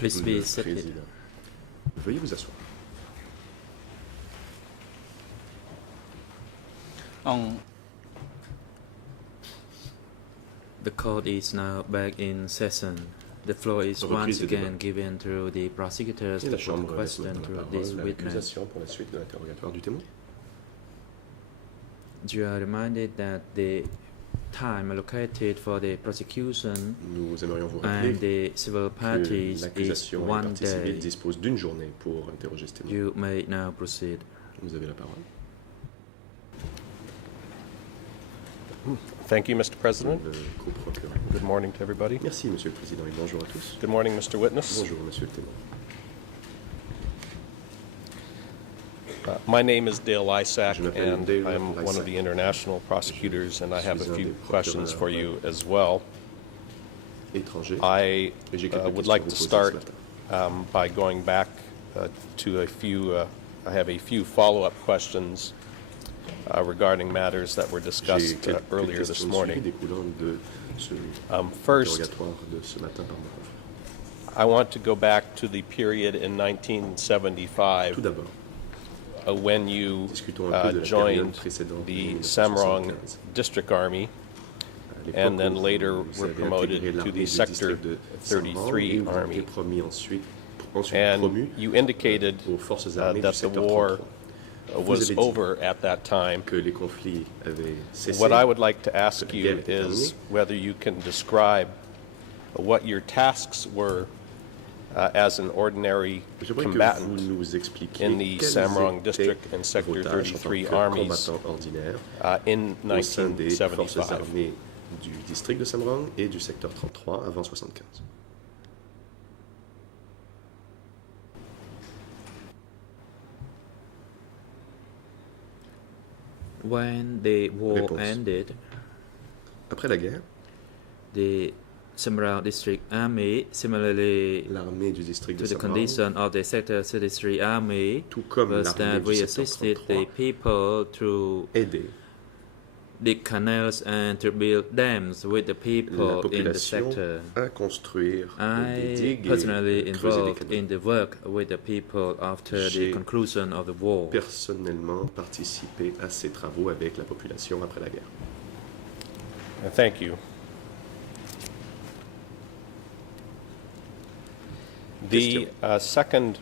Please be seated. Président. Veuillez vous asseoir. The court is now back in session. The floor is once again given to the prosecutors Et to la put Chambre laisse question maintenant la to this parole à witness. l'accusation pour la suite de l'interrogatoire du témoin. You are reminded that the time allocated for the prosecution Nous aimerions vous and rappeler the civil que parties is l'accusation et les one parties civiles day. disposent d'une journée pour interroger ce témoin. You may now proceed. Vous avez la parole. Thank you, Mr. President. Le co-procureur. Good morning to everybody. Merci, Monsieur le Président, et bonjour à tous. Good morning, Mr. Witness. Bonjour, Monsieur le témoin. My name is Dale Lysak, Je m'appelle and Dale I'm one of Lysak. the international prosecutors, and I have a suis un few des questions for you procureurs as well. Étranger. I Et j'ai quelques would questions like à to vous poser start ce matin. by going back to a few, I have a few follow-up questions regarding matters that were J'ai discussed quelques earlier this questions morning. découlant de ce First, interrogatoire de ce matin par mon confrère. I want to go back to the period in Tout 1975 d'abord, when you discutons un peu de la période joined précédente the de Samrong 1975. District Army, À l'époque and then où later vous were avez promoted intégré to l'armée the du Sector district de Samrong 33 et vous avez Army. été promu ensuite And promu you indicated aux forces armées that du the secteur war 33. Vous was avez dit over at that time. que les conflits avaient cessé. What I would like to ask La you guerre était is terminée. whether you can describe what your tasks were as an ordinary J'aimerais que vous combatant nous expliquiez in the quelles Samrong étaient District and Sector vos tâches en tant 33 que armies combattant ordinaire in au sein des forces 1975. armées du district de Samrong et du secteur 33 avant 75. When the war Réponse. ended, Après la guerre, the Samrang District Army, similarly l'armée du district to de the Samrong, condition of the Sector 33 Army, tout comme was l'armée that du we secteur assisted 33, the people to aidait dig canals and to build dams with the la people in the population sector. à construire des I digues personally et creuser des involved canaux. in the work with the people after the J'ai conclusion of the war. Personnellement participé à ces travaux avec la population après la guerre. Thank you. The second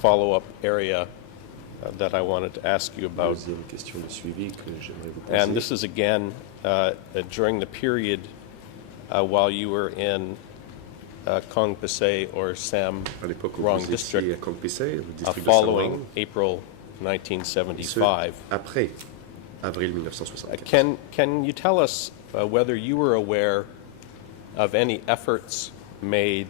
follow-up area that I wanted to ask you about, Deuxième question de suivi que j'aimerais vous and poser. this is again during the period while you were in Kong Pasay or Sam À l'époque où Rong vous étiez à District, Kongpissay, le district de following Samrong, April ce 1975. après avril 1975. Can you tell us whether you were aware of any efforts made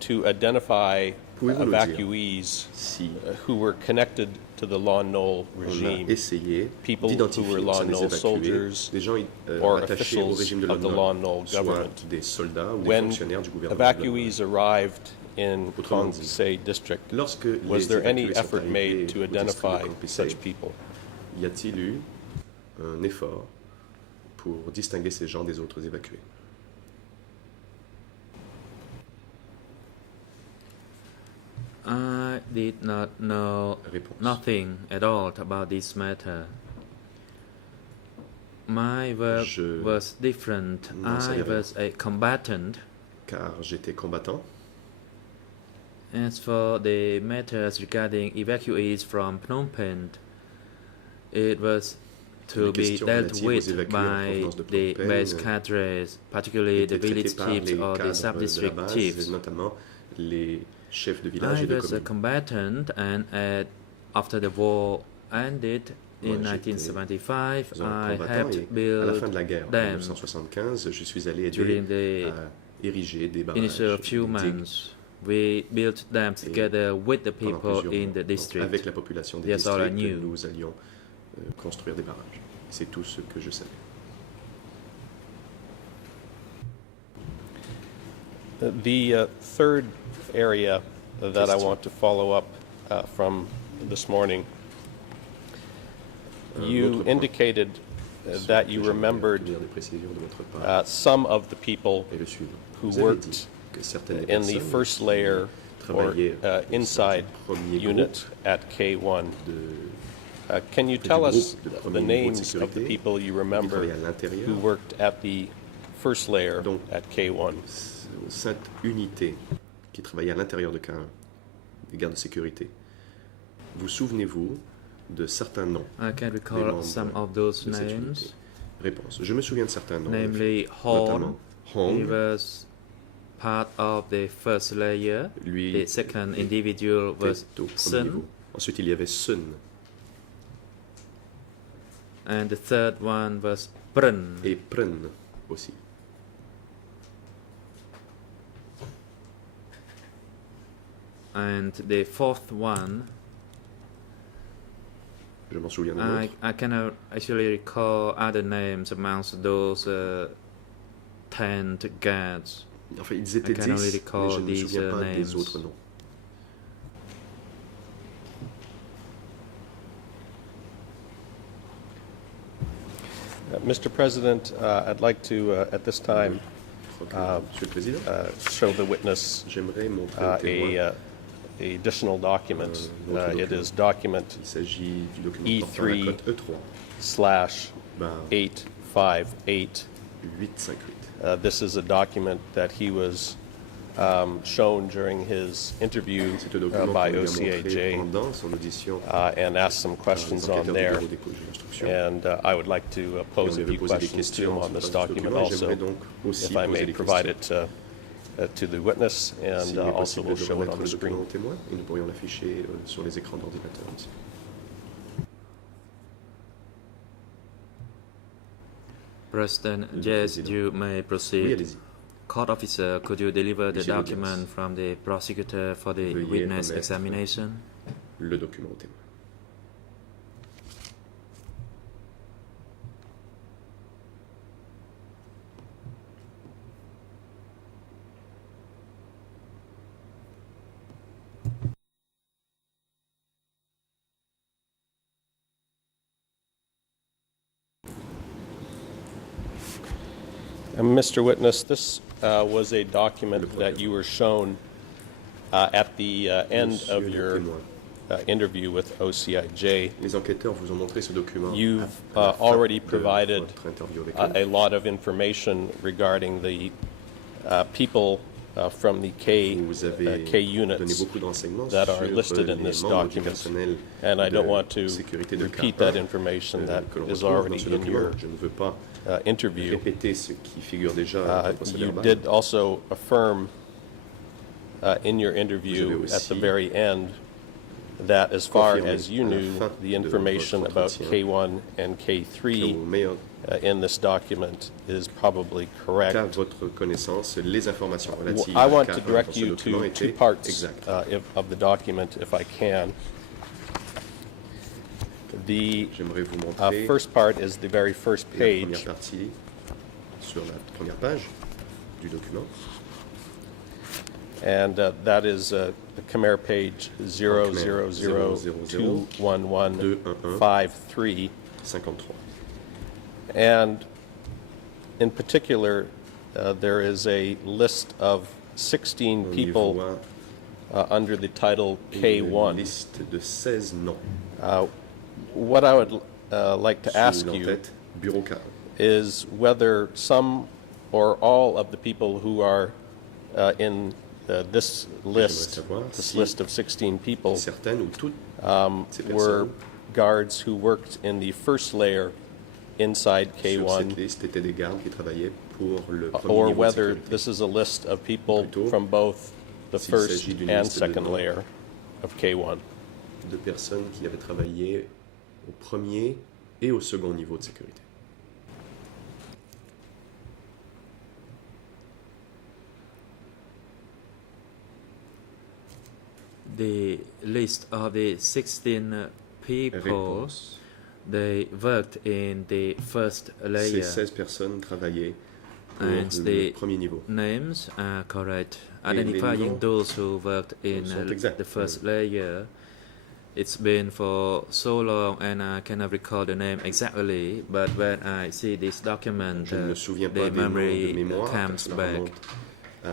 to identify Pouvez-vous nous dire evacuees si who were connected to the Lon Nol on a regime, essayé people who d'identifier were au sein Lon des Nol évacués soldiers des gens or attachés au officials régime de of the Lon Lon Nol Nol, soit government? des soldats ou des When fonctionnaires du gouvernement de Lon Nol. evacuees arrived in Autrement Kong dit, Pasay District, Lorsque was les there any évacués sont effort arrivés made to au district de identify Kongpissay, such people? y a-t-il eu un effort pour distinguer ces gens des autres évacués? I did not know Réponse. nothing at all about this matter. My work Je was different. n'en I savais rien. was a combatant. Car j'étais combattant. As for the matters regarding evacuees from Phnom Penh, it was to Les be questions dealt relatives aux with évacués en by provenance de the Phnom Penh base cadres, particularly the étaient traités village par chiefs les or the cadres de la sub-district base, chiefs. notamment les chefs de village I et de was a commune. combatant, and after the war ended in Moi, j'étais 1975, un I combattant helped et à la fin de build la guerre, en them 1975, je suis allé during aider the à ériger des barrages, initial few des digues, months. We built them together with the pendant people plusieurs in mois. the Donc, district. avec la population des That's all I districts, knew. nous allions construire des barrages. C'est tout ce que je savais. The third area that I Question. want to follow up from this morning, Un you autre point indicated sur that lequel you j'aimerais remembered obtenir des précisions de votre part some of the people est le suivant. who Vous avez dit worked que certaines des in the personnes first qui layer or travaillaient au sein inside du premier unit at K1. groupe Can you du tell groupe us de the premier niveau de names of the sécurité people you qui remember travaillaient à l'intérieur. who worked at the first layer Donc, at K1? Cette unité qui travaillait à l'intérieur de K1, des gardes de sécurité, vous souvenez-vous de certains noms I can des recall membres some of those de cette unité? names, Réponse. Je me souviens de certains noms. namely Notamment Horn. He Hong, was part of the first layer. lui, The second individual was était au premier Sun, niveau. Ensuite, il y avait Sun. and the third one was Prun. Et Prun aussi. And the fourth one, Je m'en souviens d'un autre. I cannot actually recall other names amongst those 10 guards. Enfin, ils étaient I can 10, only mais recall je ne me these, souviens pas names. des autres noms. Mr. President, I'd like to, at this time, Je crois que, Monsieur le Président, show the witness j'aimerais montrer au témoin. a additional document. Autre It document. is document Il s'agit du document E3 portant la cote E3, slash ben, 858. 858. This is a document that he was shown during his interview C'est un document by qu'on lui a montré OCAJ pendant son audition and asked some par les questions on enquêteurs du there. bureau des causes d'instruction. And I would like to Et pose on a lui avait few posé des questions to him questions on this sur ce document document, et also, j'aimerais donc aussi if I may poser des provide questions. it to the witness, and S'il est also possible we'll de show it remettre on le the screen. document au témoin, et nous pourrions l'afficher sur les écrans d'ordinateur ici. President, Le yes, Président. you may Oui, proceed. allez-y. Court officer, could you deliver the Monsieur document Audience. from the prosecutor for the Veuillez witness remettre examination? Le document au témoin. Mr. Witness, this was a document Le that you were shown at the end Monsieur of le your témoin. interview with OCIJ. Les enquêteurs vous ont montré ce document. You've à la fin already de provided votre interview avec a eux. lot of information regarding the people from the K Vous avez K donné units beaucoup de renseignements that are sur listed in les this membres du document. personnel And I don't de want to sécurité de repeat K1, that information that que l'on is retrouve dans already ce in document. your Je ne veux pas interview. répéter ce qui figure déjà dans le procès You verbal. did also affirm in your Vous avez interview at the aussi very end that as far confirmé as you à la knew fin the de information votre about entretien K1 and que K3 au meilleur in this document is probably correct. qu'à votre connaissance, les informations relatives I à want K1 to dans direct ce you document to two étaient parts exactes. of the document, if I can. The J'aimerais vous montrer first part is the very first la page, première partie sur la première page du document. and that is the Khmer page 000021153. 53. And in particular, there is a list of 16 On y people voit under the title une K1. liste de 16 noms What I would like to sous ask you l'entête Bureau K1. is whether some or all of the people who are in this list, savoir this si list of 16 people, Certaines ou toutes ces were personnes guards who worked in the first layer inside sur K1, cette liste étaient des gardes qui travaillaient pour le premier or niveau de whether sécurité. this is a list of people Plutôt, from both the s'il first s'agit d'une and liste de second noms. layer of K1. De personnes qui avaient travaillé au premier et au second niveau de sécurité. The list of the 16 people, Réponse. they worked in the first Ces layer. 16 personnes travaillaient pour And le the premier niveau. names are correct. Et les Identifying noms those who worked in sont exacts. the first layer. It's been for so long and I cannot recall the name exactly, but when I see this document, Je ne me souviens the pas des noms de memory mémoire, car comes cela back. remonte à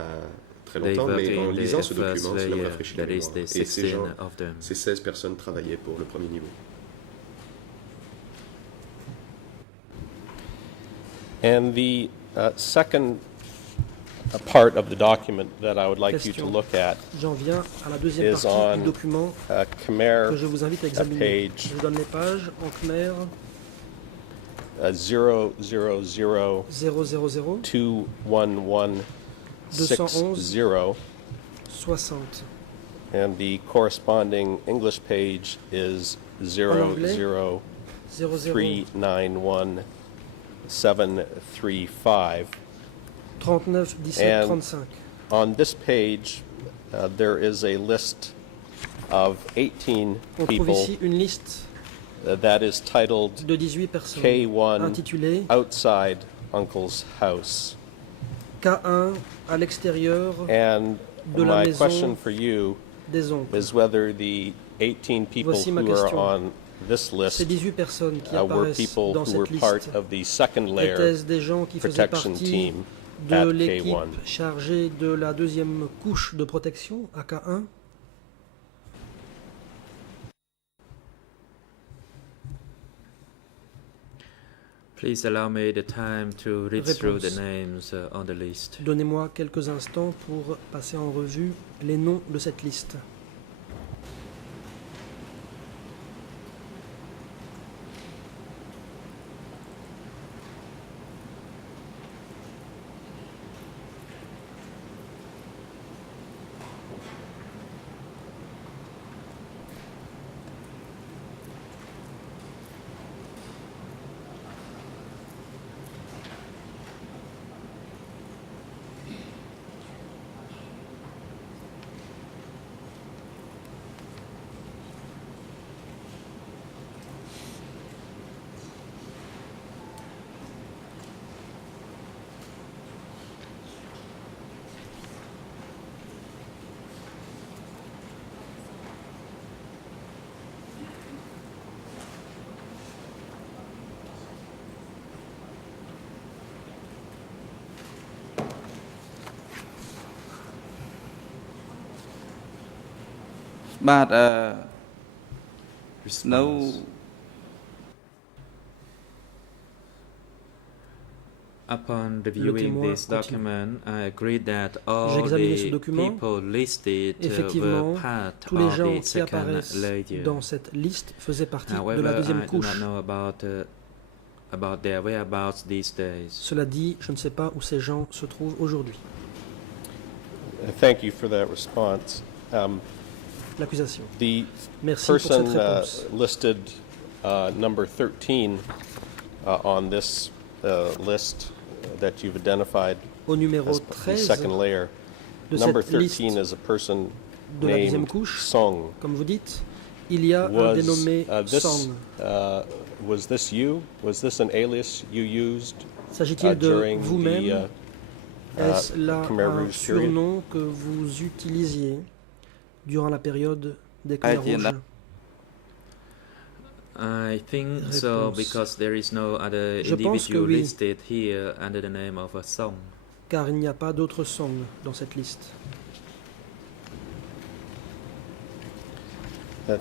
très They longtemps, worked mais en in lisant the ce first document, cela me layer, rafraîchit la that is mémoire. the Et ces 16 gens, of them. ces 16 personnes travaillaient pour le premier niveau. And the second part of the document that I would like you to Question. look at J'en viens à la deuxième is partie du on document Khmer que je vous invite à examiner. page Je vous donne les pages en Khmer 000 000 21160, 60. and the corresponding English page is 00391 00 735. 39 17 And 35. on this page, there is a list of 18 On trouve people ici une liste that is titled de 18 personnes K1 intitulée Outside Uncle's House. K1 à l'extérieur And de la my maison question for you des oncles. is whether the 18 people Voici ma who are question. on this Ces list 18 personnes qui were apparaissent people dans who were cette part liste of the second layer étaient des gens qui faisaient protection partie team de at l'équipe K1. chargée de la deuxième couche de protection à K1. Please allow me the time to read through the Réponse. names on the list. Donnez-moi quelques instants pour passer en revue les noms de cette liste. But Response. no Upon reviewing témoin this continue. document, I agreed that all J'ai examiné ce the document. people listed Effectivement, were part tous les of gens the qui second apparaissent layer. dans cette liste faisaient partie de la However, deuxième I do couche. not know about their whereabouts these days. Cela dit, je ne sais pas où ces gens se trouvent aujourd'hui. Thank you for that response. L'accusation. The Merci pour cette person réponse. listed number 13 on this list that you've identified Au numéro as the 13 second layer. de Number cette liste 13 is a person de la deuxième named couche, Song. comme vous dites, il y a un Was dénommé this Song. was this you? Was this an alias you used S'agit-il de during vous-même? Est-ce là Khmer un Rouge period? surnom que vous utilisiez durant la période des Khmer Haïtienne. Rouges? I think so Réponse. because there is no other Je pense que individual oui. listed here under the name of a song. Car il n'y a pas d'autres Song dans cette liste.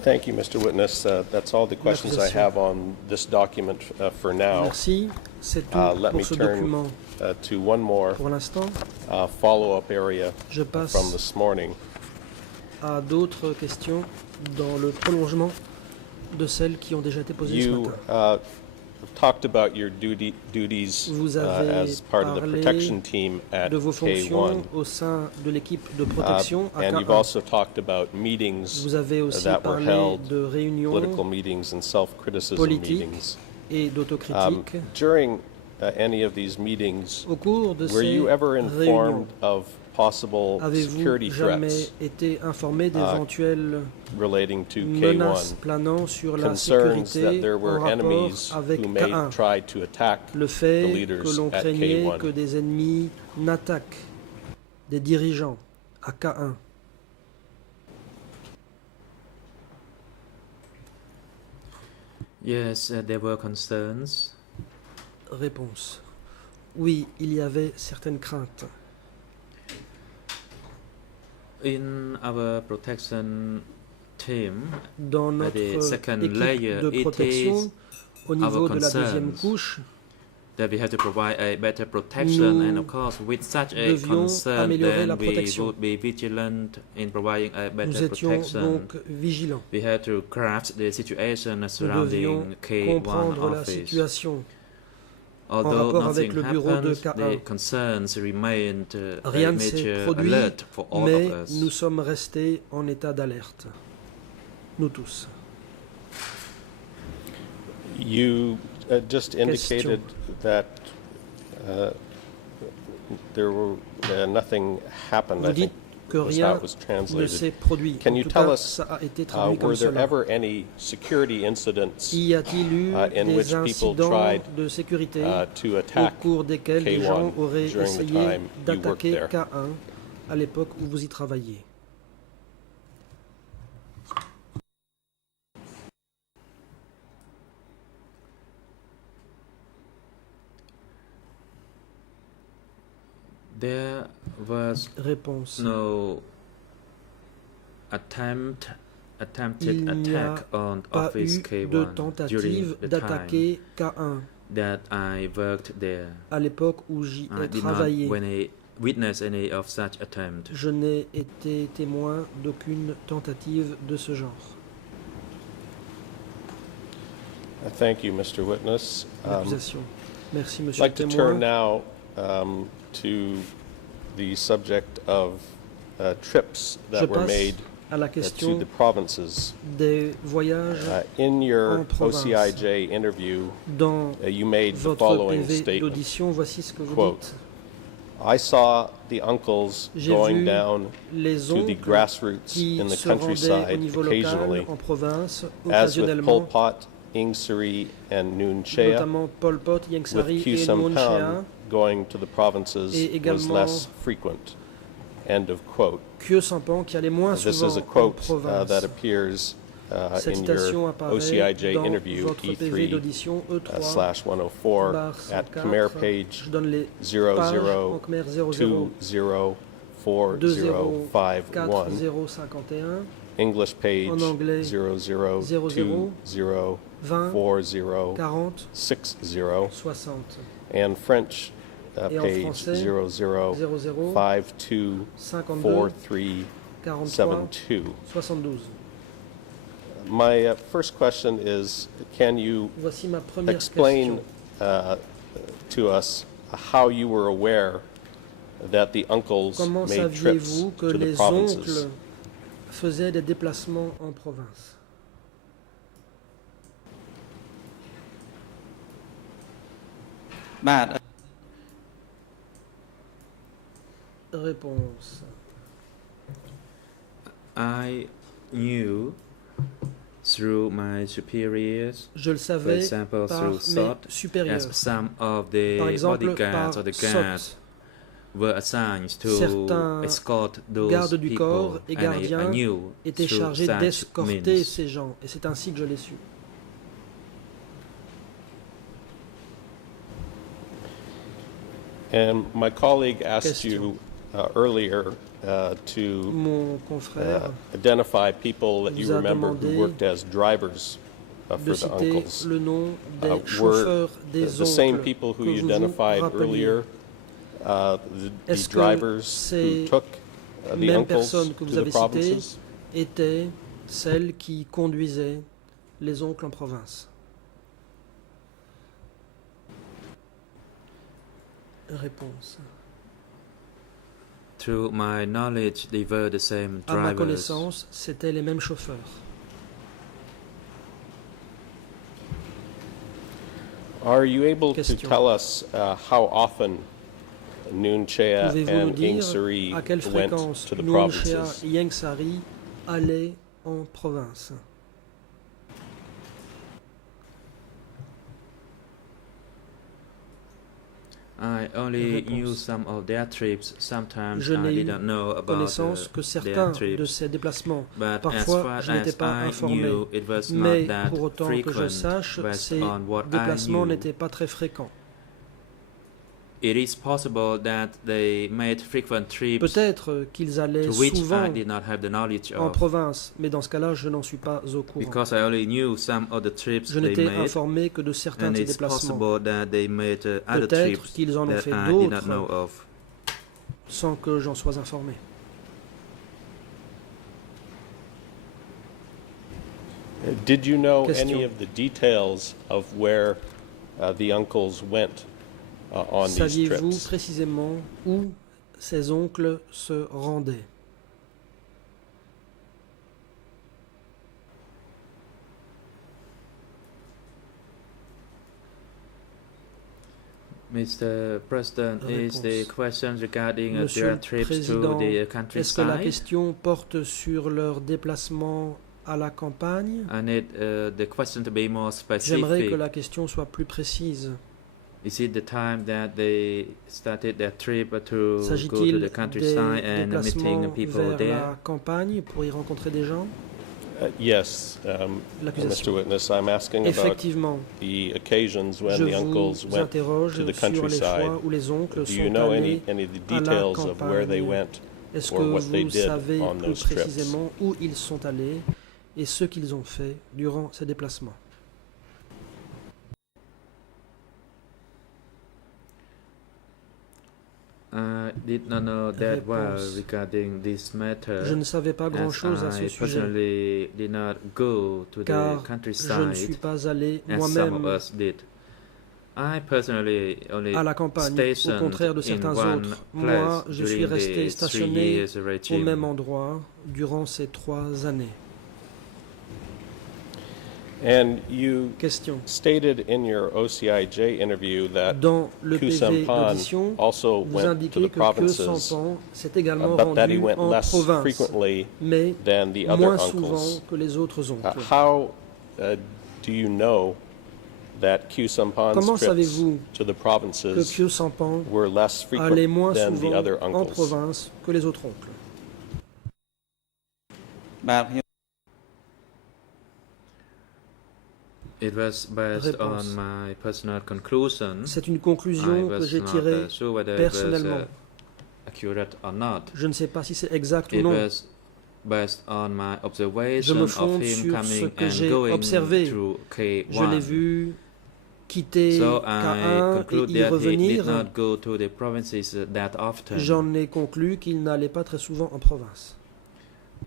Thank you, Mr. Witness. That's all the questions I L'accusation. have on this document for now. Merci, c'est tout Let me pour ce turn document. to one more Pour l'instant, follow-up area je passe from this morning. à d'autres questions dans le prolongement de celles qui ont déjà été posées ce You matin. talked about your duties Vous avez as part of the parlé protection team at De vos fonctions K1. au sein de l'équipe de protection à And you've K1. also talked about meetings Vous avez aussi that were parlé held, de réunions political meetings and self-criticism politiques meetings. et d'autocritique. During any of these meetings, Au cours de were ces you ever réunions, informed of possible security avez-vous jamais threats été informé d'éventuelles relating to menaces K1? planant sur la Concerns that sécurité there en were rapport enemies avec who may K1? try to attack Le the fait leaders que l'on at craignait K1. que des ennemis n'attaquent des dirigeants à K1. Yes, there were concerns. Réponse. Oui, il y avait certaines craintes. In our protection team, Dans At the notre second équipe layer, de it protection, is au niveau our de la deuxième concerns couche, that we have to provide a better protection, Nous and of course, with such a devions concern, améliorer la then we protection. would be vigilant in providing a nous better étions protection. donc vigilants. We had to grasp the situation Nous devions surrounding K1 comprendre la office. situation. Although rapport avec nothing le bureau de happened, K1. the concerns remained a Rien ne s'est major produit, alert for all mais of us. nous sommes restés en état d'alerte. Nous tous. You just indicated that there were nothing happened. Vous I think dites que was how rien it was ne translated. s'est produit. Can En you tout tell cas, us, ça a été traduit comme were there cela. ever any security incidents Y a-t-il eu in des which people incidents tried de sécurité to au attack cours desquels des gens K1 auraient during the essayé time you worked d'attaquer there? K1 à l'époque où vous y travailliez? There was Réponse. no attempted Il n'y a attack on Pas Office eu de K1 during tentative the time d'attaquer K1 that I worked there. à l'époque où j'y I ai did not travaillé. witness any of such attempt. Je n'ai été témoin d'aucune tentative de ce genre. Thank you, Mr. Witness. L'accusation. Merci, I'd monsieur like le to témoin. turn now to the subject of trips Je that were passe made à la to question the provinces. des voyages In your en province. OCIJ interview, dans you made the votre following PV statement. d'audition. Voici ce que vous Quote, dites. I saw the uncles J'ai going vu down les to the oncles grassroots qui in the se rendaient au countryside niveau occasionally, local, en province, as with Pol occasionnellement, Pot, Ieng Sary, and Nuon Chea, notamment Pol Pot, Ieng with Sary Khieu et Nuon Chea, Samphan going to the provinces et was également less frequent. End of quote. Khieu Samphan qui allait moins This souvent is a en quote province. that appears Cette in citation your apparaît OCIJ dans interview votre PV E3 d'audition E3 slash 104 barre at 104. Khmer page Je donne les pages en Khmer 00 204051, 4051, English page En anglais, 0020 20 40 40 60, 60 and French Et en page français, 00 00 52 52 43 43 72. 72. My first question is, can you Voici ma première explain question. to us how you were aware that the uncles Comment made trips saviez-vous que to the les provinces? oncles faisaient des déplacements en province? Réponse. I knew through my superiors, Je le for savais example, par through mes SOT, as supérieurs. some of the Par exemple, bodyguards par or the SOT. guards were assigned to Certains escort those gardes du corps people, et and gardiens I knew étaient through chargés such d'escorter means. ces gens. Et c'est ainsi que je l'ai su. And my colleague asked Question. you earlier to Mon confrère identify people that you vous a remember demandé who worked as drivers de for the citer uncles. le nom des Were chauffeurs des the same oncles people who que you vous vous identified rappeliez. earlier, the Est-ce que drivers who ces took the mêmes uncles personnes que to vous the avez citées provinces? étaient celles qui conduisaient les oncles en province? Réponse. To my knowledge, they were the same À ma drivers. connaissance, c'étaient les mêmes chauffeurs. Are you able to Question. tell us how often Nuon Chea Pouvez-vous nous and Ieng dire Sary à quelle went fréquence to the Nuon Chea provinces? et Ieng Sary allaient en province? I only Réponse. knew some of their trips. Sometimes Je I n'ai eu didn't know about connaissance que their certains de trips. ces déplacements. But Parfois, as far je n'étais as pas I informé. knew, it was Mais not that pour autant que je frequent sache, based ces on what I déplacements knew. n'étaient pas très fréquents. It is possible that they made frequent trips Peut-être qu'ils allaient to which souvent I did not have the knowledge en of, province, mais dans ce cas-là, je n'en suis pas au courant. because I only knew some of the trips Je they n'étais made, informé que de certains and de ces it's déplacements. possible that they made other Peut-être trips qu'ils en ont that fait I did not know d'autres of. sans que j'en sois informé. Did you know Question. any of the details of where the uncles went on these Saviez-vous trips? précisément où ses oncles se rendaient? Mr. President, is the Réponse. question regarding Monsieur their le trips Président, to the est-ce que la countryside? question porte sur leur déplacement à la campagne? I need the question to be more J'aimerais que specific. la question soit plus précise. Is it the time that they started their trip to go to S'agit-il the countryside des and meeting déplacements people vers there? la campagne pour y rencontrer des gens? Yes, Mr. L'accusation. Witness, I'm asking about Effectivement, the occasions when je the uncles vous went interroge to the sur les countryside. fois où les oncles Do you sont know allés. any of the à la details of where they campagne? went? Est-ce or que what they vous did savez on plus those trips? précisément où ils sont allés et ce qu'ils ont fait durant ces déplacements? I did not know that well Réponse. regarding this matter. Je ne savais pas as grand-chose à I ce sujet, personally did not go to the car je ne countryside suis pas allé as some of moi-même us did. I personally only à la campagne, au stationed contraire de in certains one autres. place Moi, je suis during resté the 3 stationné years au regime. même endroit durant ces 3 années. And you Question. stated in your OCIJ interview that Dans le Kyu PV Sampan d'audition, also vous went to indiquez the que Kyu provinces, Sampan s'est également but that he rendu went en less province, frequently mais than the other moins uncles. souvent que les autres oncles. How do you know that Kyu Sampan's Comment trips savez-vous to the que provinces Kyu Sampan were less allait frequent moins than the souvent other en uncles? province que les autres oncles? បាទខ្ញុំ It was based Réponse. on my personal conclusion. C'est une I conclusion que was j'ai not tirée sure whether it was personnellement. accurate or not. Je ne sais pas si c'est exact ou It non. was based on my Je observation me of fonde him sur ce coming que and j'ai going observé. through Je l'ai K1. vu quitter So I K1 conclude et y that he did revenir. not go to the provinces that often. J'en ai conclu qu'il n'allait pas très souvent en province.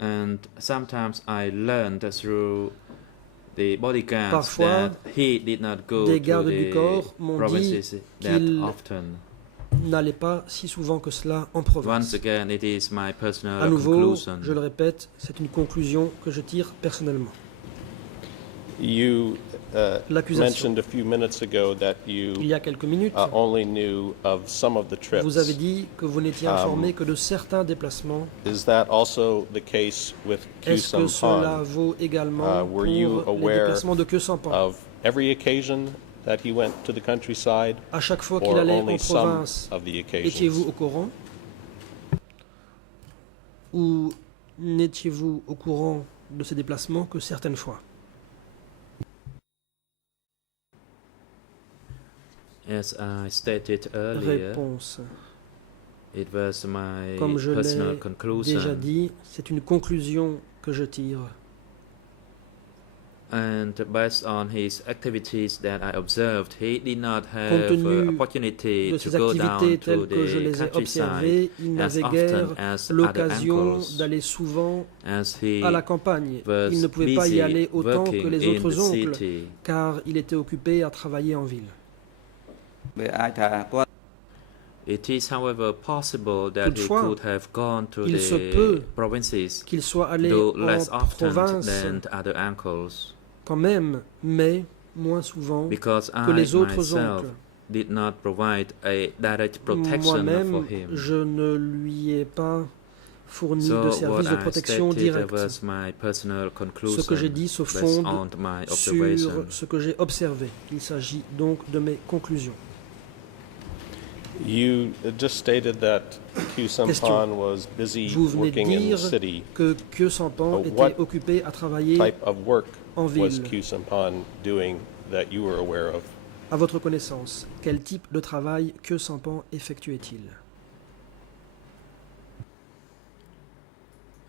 And sometimes I learned through the bodyguards Parfois, that he did not go des to gardes du the corps m'ont dit provinces that qu'il often. N'allait pas si souvent que cela en Once province. again, it is my personal À nouveau, conclusion. je le répète, c'est une conclusion que je tire personnellement. You L'accusation. mentioned a few minutes ago that Il you y a quelques minutes, only knew of some of the trips. vous avez dit que vous n'étiez informé que de certains déplacements. Is that also the case with Kyu Est-ce que cela Sampan? vaut également Were you pour les aware déplacements de Kyu Sampan? Of every occasion that he went to the countryside, À chaque fois qu'il or allait only en some province, of the étiez-vous occasions? au courant? Ou n'étiez-vous au courant de ces déplacements que certaines fois? As I stated earlier, Réponse. it was my Comme je personal l'ai conclusion. déjà dit, c'est une conclusion que je tire. And based on his activities that I observed, he did not Compte have tenu opportunity de to ces go down activités to telles que je the les ai countryside observées, il as n'avait guère often as other l'occasion uncles, d'aller souvent as he à la campagne. was Il ne pouvait pas y busy aller autant que working les in autres the oncles, city. car il était occupé à travailler en ville. វាអាចថាគាត់ It is, however, possible that he Toutefois, could have gone to il se peut the provinces, Qu'il soit allé though en less often province than other uncles, quand même, mais moins souvent because que I les autres myself oncles. did not provide a direct protection for Moi-même, him. je ne lui ai pas fourni de So what service de I protection stated direct. was my personal conclusion Ce que j'ai dit se based fonde on my sur observation. ce que j'ai observé. Il s'agit donc de mes conclusions. You just stated that Kyu Sampan was busy Vous venez de working in the dire city. que Kyu Sampan What était occupé à travailler type of work en was ville. Kyu Sampan doing that you were aware of? À votre connaissance, quel type de travail Khieu Samphan effectuait-il?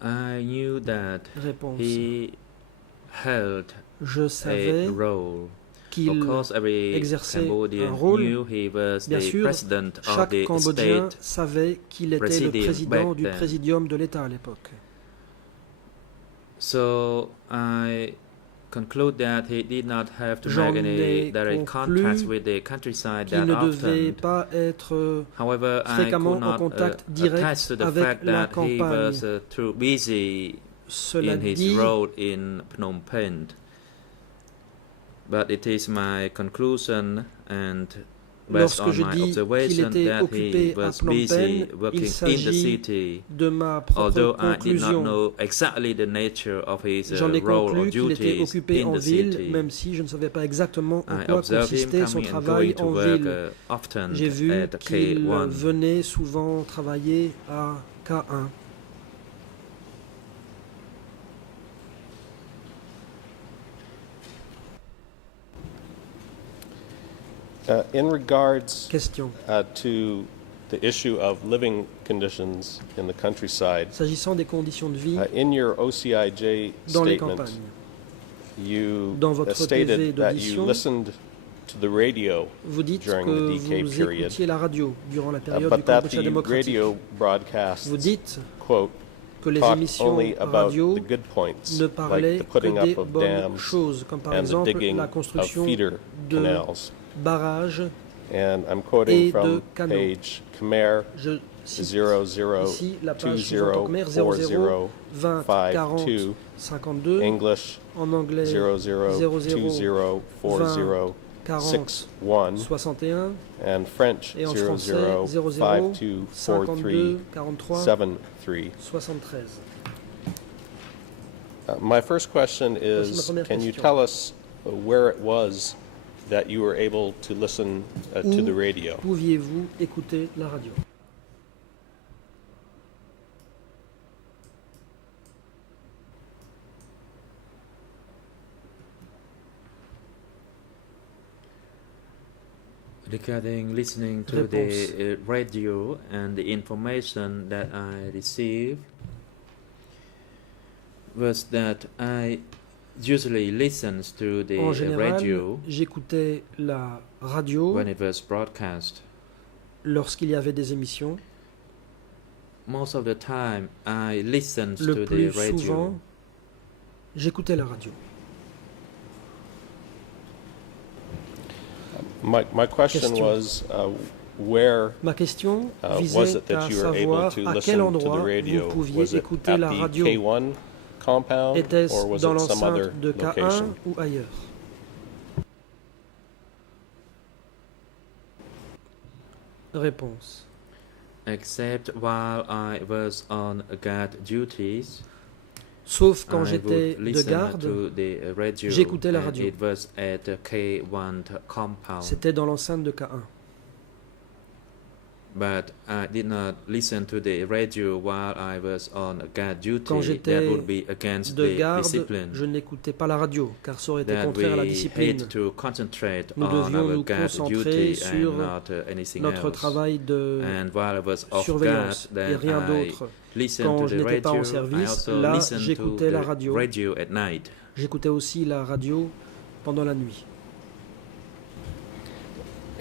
I knew that Réponse. he held Je a savais role. Of qu'il course, every exerçait un Cambodian rôle. knew he was Bien the sûr, president of chaque the Cambodgien state. savait qu'il était le Presidium président back du then. présidium de l'État à l'époque. So I conclude that he did not have to J'en make any ai direct conclu contacts with the countryside qu'il that ne devait often. pas être However, I fréquemment could en not contact direct attest to the avec fact la that he campagne. was too busy Cela in his dit, role in Phnom Penh. But it is my conclusion and based lorsque on je my dis qu'il observation était that he occupé à was Phnom busy Penh, working il in the s'agit city. de ma propre Although I did not conclusion. know exactly the nature of his J'en ai role or conclu qu'il était duties occupé in en the ville, city. même si je ne savais pas exactement en I quoi observed him consistait son coming and travail going to en work ville. often J'ai vu at qu'il K1. venait souvent travailler à K1. In regards Question. to the issue of living conditions in the countryside, S'agissant des conditions de vie in your OCIJ dans les statement, campagnes, you dans votre PV stated that you d'audition, listened to the radio, vous dites during que the DK vous period, écoutiez la radio durant la période du but that Cambodge the démocratique. radio broadcasts, Vous dites quote, que les talk émissions only about radio the good points, ne like parlaient the que putting des up of bonnes dams choses, comme par and the exemple digging la of construction feeder de canals. barrages. And I'm et quoting de from canaux. page Khmer Je cite 0020 ici la page suivante en Khmer 00 20 40 52, English en anglais 00 002040 40 61 61 and French et en français 00 52 43 73. 73. My first question Voici ma is, première can you question. tell us where it was that you were able to listen to the Où radio? pouviez-vous écouter la radio? Regarding listening to the radio and the information that I received was that I usually listens to the En général, radio j'écoutais la radio when it was broadcast. lorsqu'il y avait des émissions. Most of the time I listened Le to plus the radio. souvent, j'écoutais la radio. My question Question. was, where Ma question was visait it that à you were able savoir to à listen quel to the endroit radio? vous pouviez Was it écouter at la the radio. K1 compound, or Était-ce was dans it some other l'enceinte de K1 location? ou ailleurs? Réponse. Except while I was on guard duties, Sauf quand I j'étais would de listen garde, to the radio, j'écoutais la and radio. It was at the K1 compound. c'était dans l'enceinte de K1. But I did not listen to the radio while I was on guard duty. Quand That j'étais would be against de the garde, discipline. je n'écoutais pas la radio, car ça aurait été That contraire à la we discipline. had to concentrate Nous on devions our nous guard concentrer duty sur and not anything Notre else. travail de And while I was off guard, surveillance et then rien I d'autre. listened Quand to je the n'étais pas en radio. I service, also là, listened to j'écoutais la the radio. radio at night. J'écoutais aussi la radio pendant la nuit.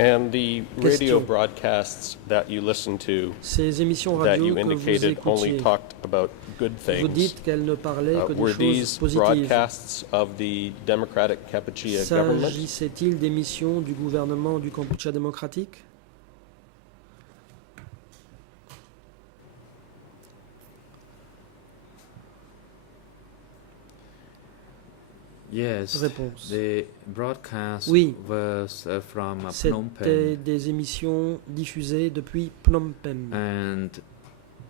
And the radio Question. broadcasts that you listen to, Ces émissions that radio you que vous indicated only écoutiez, talked about good vous things, dites qu'elles ne parlaient que were des choses these positives. broadcasts of the Democratic Kampuchea government? S'agissait-il d'émissions du gouvernement du Kampuchea démocratique? Yes, Réponse. the broadcast Oui. was from Phnom C'était Penh, des émissions diffusées depuis Phnom Penh. and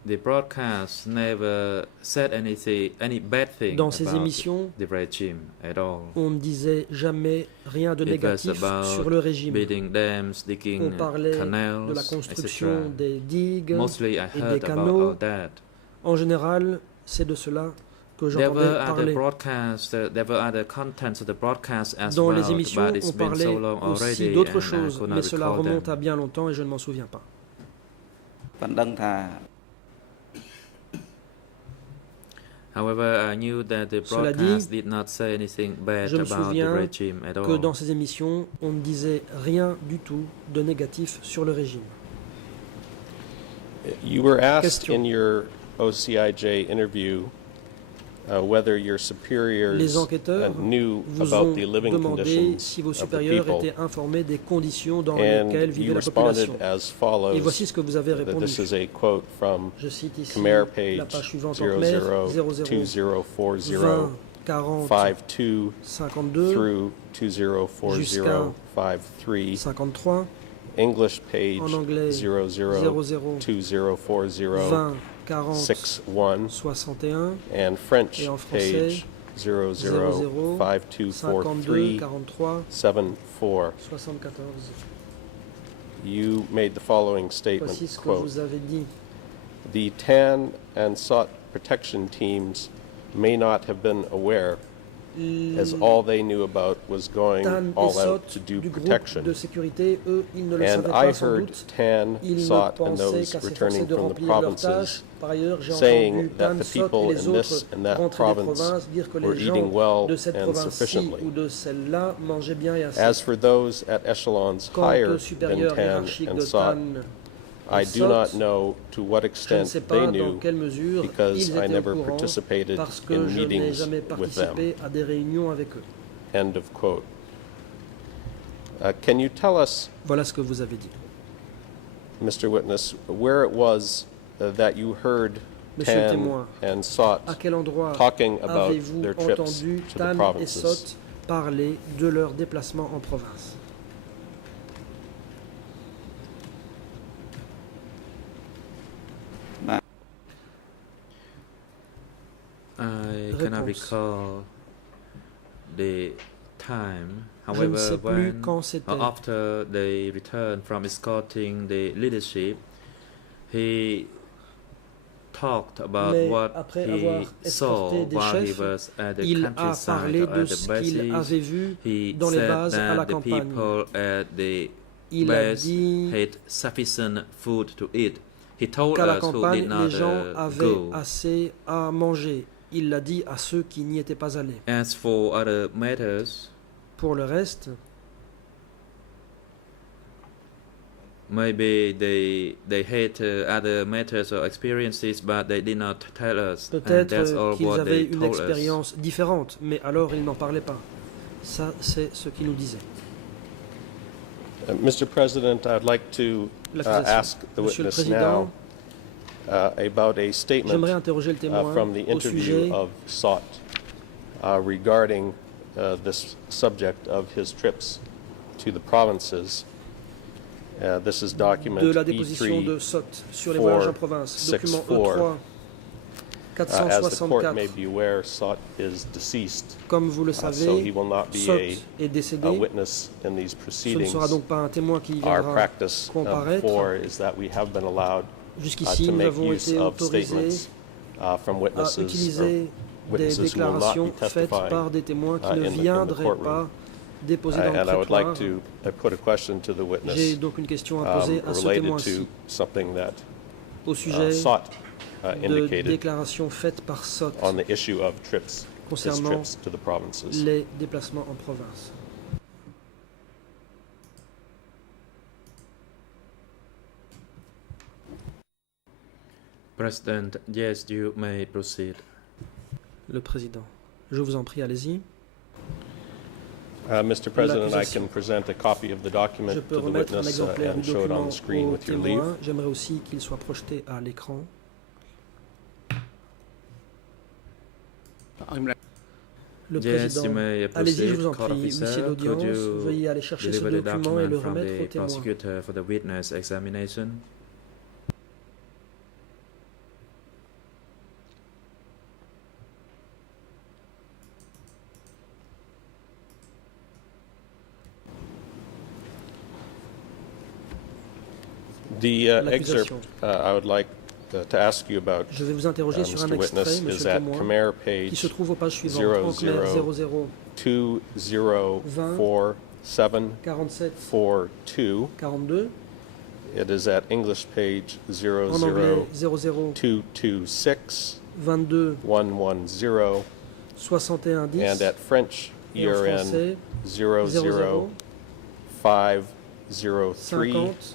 the broadcast never said any bad thing Dans ces about émissions, the regime at all. on ne disait jamais rien de It was négatif about sur le régime. building dams, On digging parlait de la canals, construction etc. des digues Mostly I et des heard about canaux. all that. En général, c'est de cela que There j'entendais were other parler. broadcasts, there were other contents of the broadcast as Dans well, les émissions, but it's on been parlait so long aussi already d'autres and I choses, could not mais cela recall remonte them. à bien longtemps et je ne m'en souviens pas. ប៉ុន្តែដឹងថា However, I knew that the Cela dit, broadcast did not say anything bad je me about the souviens regime at que all. dans ces émissions, on ne disait rien du tout de négatif sur le régime. You were asked Question. in your OCIJ interview whether your Les superiors enquêteurs knew vous about ont the living demandé conditions si vos of the supérieurs people, étaient informés des conditions dans and lesquelles vivait you la responded population. as Et follows. voici ce que vous avez répondu. This is a quote from Je cite ici Khmer la page page suivante en Khmer 00 002040 20 40 52 52 through 2040 53. 53 English page En anglais, 00 00 2040 20 40 61 61 and French Et en français, page 00 52 5243 43 74. 74. You made the following statement, Voici ce que quote, vous avez dit. "The TAN and SOT protection teams may not have been aware, as all they knew about was going TAN et all out SOT to do du groupe protection. de sécurité, eux, ils ne le And savaient I pas sans heard doute. TAN, Ils ne SOT, and pensaient those qu'à s'efforcer returning de from the remplir leurs provinces tâches. Par ailleurs, j'ai saying entendu that TAN, the SOT people et les in autres this and that rentrés des province provinces dire que were les eating gens well de cette and province-ci sufficiently. ou de celle-là mangeaient bien et assez. As for those at echelons Quant higher aux than supérieurs TAN hiérarchiques and de SOT, TAN I et do not SOT, know to what je ne extent sais they pas dans knew, quelle mesure because ils I étaient au never courant, participated parce que in je n'ai meetings jamais with them." participé à des réunions avec eux. End of quote. Can you tell us, Voilà ce que vous avez dit. Mr. Witness, where it was that you heard Monsieur le TAN témoin, and SOT À quel endroit talking about avez-vous their trips entendu to the TAN et provinces? SOT parler de leurs déplacements en province? I cannot Réponse. recall the time. Je ne However, sais plus when quand c'était. after they returned from escorting the leadership, he talked about Mais what après he avoir saw escorté des while he chefs, was at the Il a countryside parlé or de at the ce qu'il bases. avait vu He dans les said bases à la that the campagne. people at the Il a base dit had sufficient food to eat. He told qu'à la us who campagne, did not les gens avaient go. assez à manger. Il l'a dit à ceux qui n'y étaient pas allés. As for other matters, Pour le reste, maybe they had other matters or experiences, but they did not tell us. And peut-être that's all qu'ils what avaient they une told us. expérience différente, mais alors ils n'en parlaient pas. Ça, c'est ce qu'il nous disait. Mr. President, I'd like to L'accusation. ask the Monsieur le witness Président, now about a j'aimerais statement interroger le témoin from the au interview sujet of SOT regarding this subject of his trips to the provinces. This is document de la déposition de E3. SOT sur les voyages en province. Document E3 As the court may 464. be aware, SOT is deceased, Comme vous le so he savez, will not be SOT est a décédé. witness in these Ce ne proceedings. sera donc pas un témoin qui Our viendra practice comparaître. before is that we have been allowed Jusqu'ici, to nous make avons use été of autorisés statements from à witnesses or utiliser des witnesses who will not déclarations be faites par testifying. des témoins qui ne in the viendraient courtroom. pas déposer dans le And I would like prétoire. to put a question to the J'ai witness donc une question à poser à ce related témoin-ci to something that au sujet SOT de indicated déclarations faites par SOT on the issue of trips, his concernant trips to the provinces. les déplacements en province. President, yes, you may proceed. Le président. Je vous en prie, allez-y. Mr. President, I L'accusation. can present a copy of the document Je to peux the remettre un witness exemplaire and du show it on document the screen au with your leave. témoin. J'aimerais aussi qu'il soit projeté à l'écran. Le Yes, you président. may Allez-y, je proceed. vous en Court prie, officer, huissier could d'audience, you veuillez aller chercher ce deliver the document et le document from remettre au the témoin. prosecutor for the witness examination? The excerpt L'accusation. I would like to ask you about, Je vais vous interroger sur un Mr. extrait, Witness, is monsieur le at témoin, Khmer qui se page trouve aux pages suivantes. En Khmer 00 2047 47 42. 42. It is at English page En anglais 00 226 22 110, 61 10. and at French Et en ERN français 00 00 503 50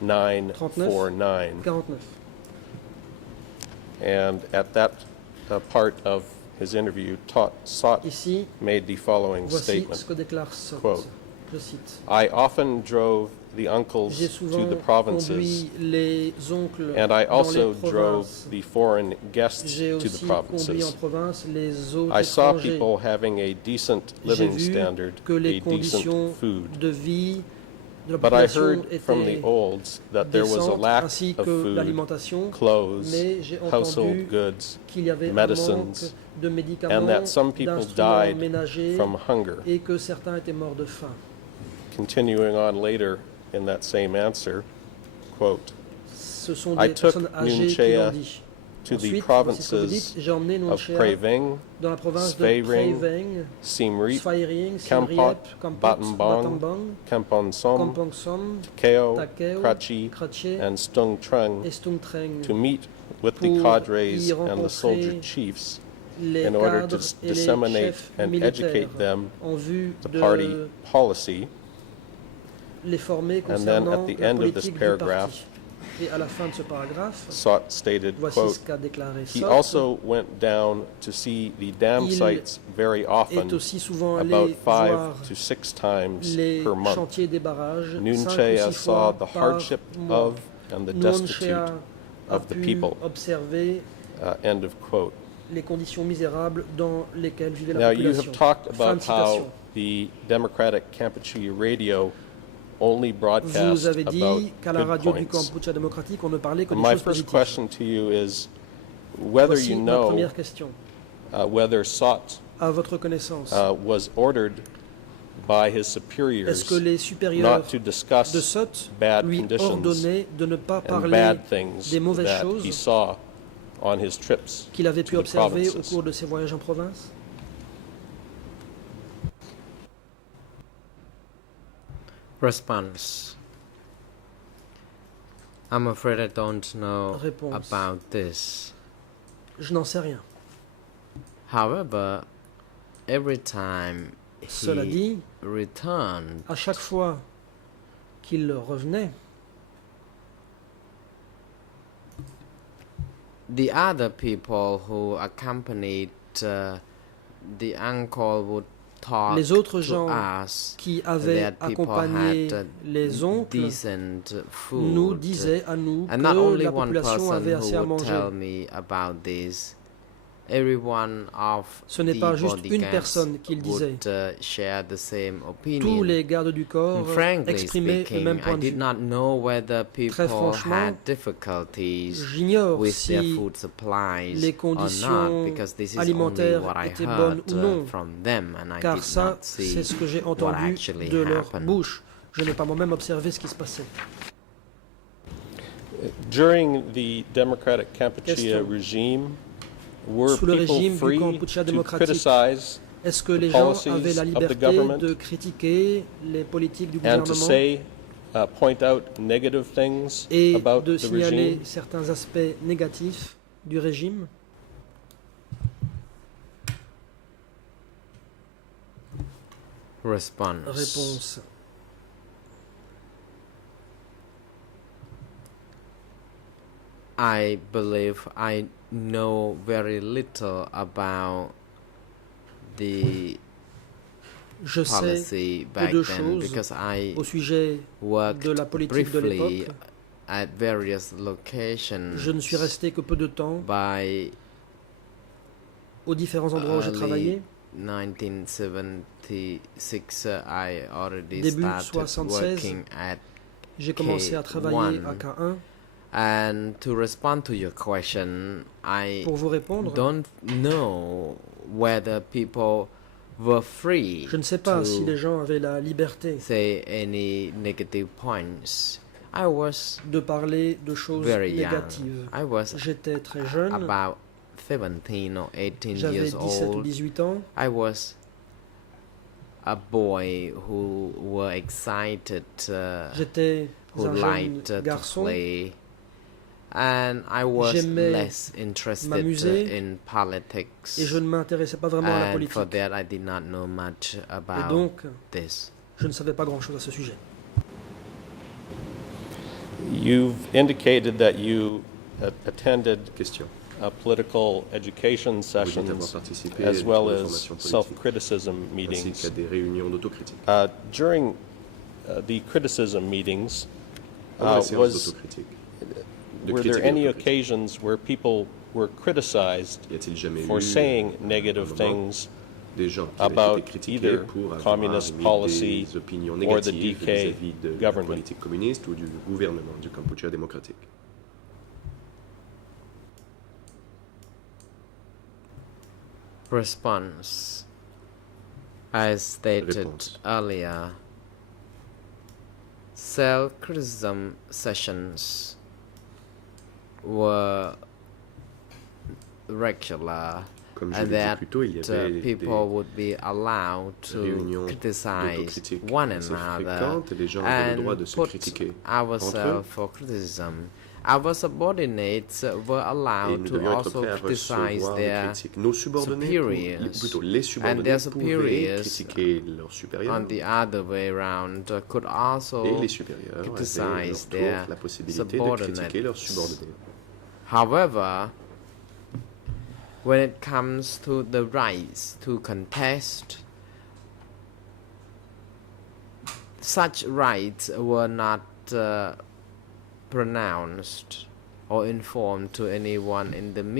949. 49. And at that part of his interview, Sot Ici, made the following voici statement. ce que déclare Sot. Quote. Je cite. I often drove the uncles J'ai to souvent the provinces, conduit les oncles and I dans also les drove provinces. the foreign guests J'ai to the aussi conduit en provinces. province les hôtes I saw étrangers. people having a decent J'ai living vu standard, que les a conditions decent food. de vie de la But I population heard from the étaient olds that there was a décentes, lack ainsi of que food, l'alimentation, clothes, mais j'ai household entendu goods, qu'il y avait un medicines, manque de médicaments, and that some people d'instruments died ménagers from hunger. et que certains étaient morts de faim. Continuing on later in that same answer, quote, Ce sont I des took personnes âgées qui Nunchea l'ont dit. to the Ensuite, voici ce que vous dites, provinces j'ai emmené of Nunchea Praving, dans la province de Sveiring, Preiveng, Siem Reap, Sphairing, Kampot, Siem Reap, Kampot, Battambang, Battambang, Kampong Som, Kampong Som, Takeo, Takeo, Krachi, Krache and Stung Trung et Stung to meet with the pour cadres y and the soldier rencontrer chiefs les in order cadres to et les disseminate chefs and militaires educate them en vue the de party policy. les former And then concernant at the la end of this politique du paragraph, parti. Et à la fin de ce paragraphe, Sot stated, voici quote, ce qu'a déclaré he Sot. also went down to see the dam Il sites very est often, aussi souvent about allé voir 5 to 6 times les per month. chantiers des barrages 5 ou Nunchea 6 saw fois the par hardship mois. of and the destitute Nunchea a of the pu people. observer End of quote. les conditions misérables dans lesquelles vivait Now la you population. have talked Fin about de citation. how the Democratic Kampuchea radio only broadcast Vous avez dit about qu'à la good radio du points. Kampuchea démocratique, on ne parlait que des My choses first positives. question to you is whether Voici you ma know première question. whether Sot À votre connaissance, was ordered by his est-ce superiors que les supérieurs not to discuss de Sot bad lui conditions ordonnaient de ne pas and parler bad things des mauvaises that choses he saw on his trips qu'il avait pu to the observer au provinces? cours de ses voyages en province? Response. I'm afraid I don't know Réponse. about this. Je n'en sais rien. However, every time Cela he dit, returned, à chaque fois qu'il revenait, the other people who accompanied the uncle would talk les autres to gens us qui avaient that people accompagné had les oncles decent food. nous disaient à nous And not que only la one population person avait assez à who would manger. tell me about this. Every one of Ce n'est the pas juste une bodyguards personne qui le disait. would share the same opinion. Tous les gardes du corps And frankly exprimaient le speaking, même I point de did vue. not know whether people franchement, had difficulties J'ignore with their si food supplies les or not, conditions because this is alimentaires only what I étaient bonnes heard ou non, from them, and I car did ça, not see c'est ce que j'ai what entendu actually de leur happened. bouche. Je n'ai pas moi-même observé ce qui se passait. During the Democratic Kampuchea Question. regime, were Sous le people régime du free Kampuchea to démocratique, criticize est-ce que les the gens policies avaient la of the liberté government de critiquer les politiques du and to gouvernement say, point out negative things et about de the signaler regime? certains aspects négatifs du régime? Response. Réponse. I believe I know very little about the Je sais policy back de then choses because I au sujet worked de la politique de briefly l'époque. at various locations Je ne suis resté que peu de temps by aux différents endroits où j'ai early travaillé. 1976. I already Début started 76, working at J'ai commencé à travailler K1. à K1. and to respond to your question, I Pour vous répondre, don't know whether people were free je ne sais pas to si les gens avaient la liberté say any negative points I was de parler de choses very young. négatives. I was J'étais très jeune, about 17 or 18 j'avais years 17 ou old. 18 ans. I was a boy who were excited, J'étais who un liked jeune to garçon play, and I was J'aimais less interested m'amuser in politics. et je ne m'intéressais pas vraiment à la And politique. for that, I did not know much Et about donc, this. je ne savais pas grand-chose à ce sujet. You've indicated that you attended Question. political education Vous dites avoir sessions participé as à well des as formations politiques, self-criticism ainsi meetings. qu'à des réunions d'autocritique. During the criticism meetings, Pendant les séances was d'autocritique, were there critique et any d'autocritique, occasions where people were criticized y a-t-il jamais for eu saying un negative moment things des gens qui avaient about été critiqués either pour avoir communist émis policy des opinions or the négatives DK vis-à-vis de la government? politique communiste ou du gouvernement du Cambodge démocratique? Response. As stated Réponse. earlier, self-criticism sessions were regular, Comme je and l'ai dit that plus tôt, il y avait people would be allowed réunions to criticize d'autocritique one assez another fréquentes et les gens avaient le droit de and se put critiquer ourselves for criticism. Our subordinates were et allowed nous to devions être also prêts à criticize recevoir des their critiques. Nos subordonnés, superiors plutôt les and subordonnés their pouvaient superiors critiquer leurs supérieurs on the other way around could et also les supérieurs avaient à leur criticize tour their la possibilité de subordinates. critiquer leurs subordonnés. However, when it comes to the rights to contest, such rights were not pronounced or informed to anyone in the Quant au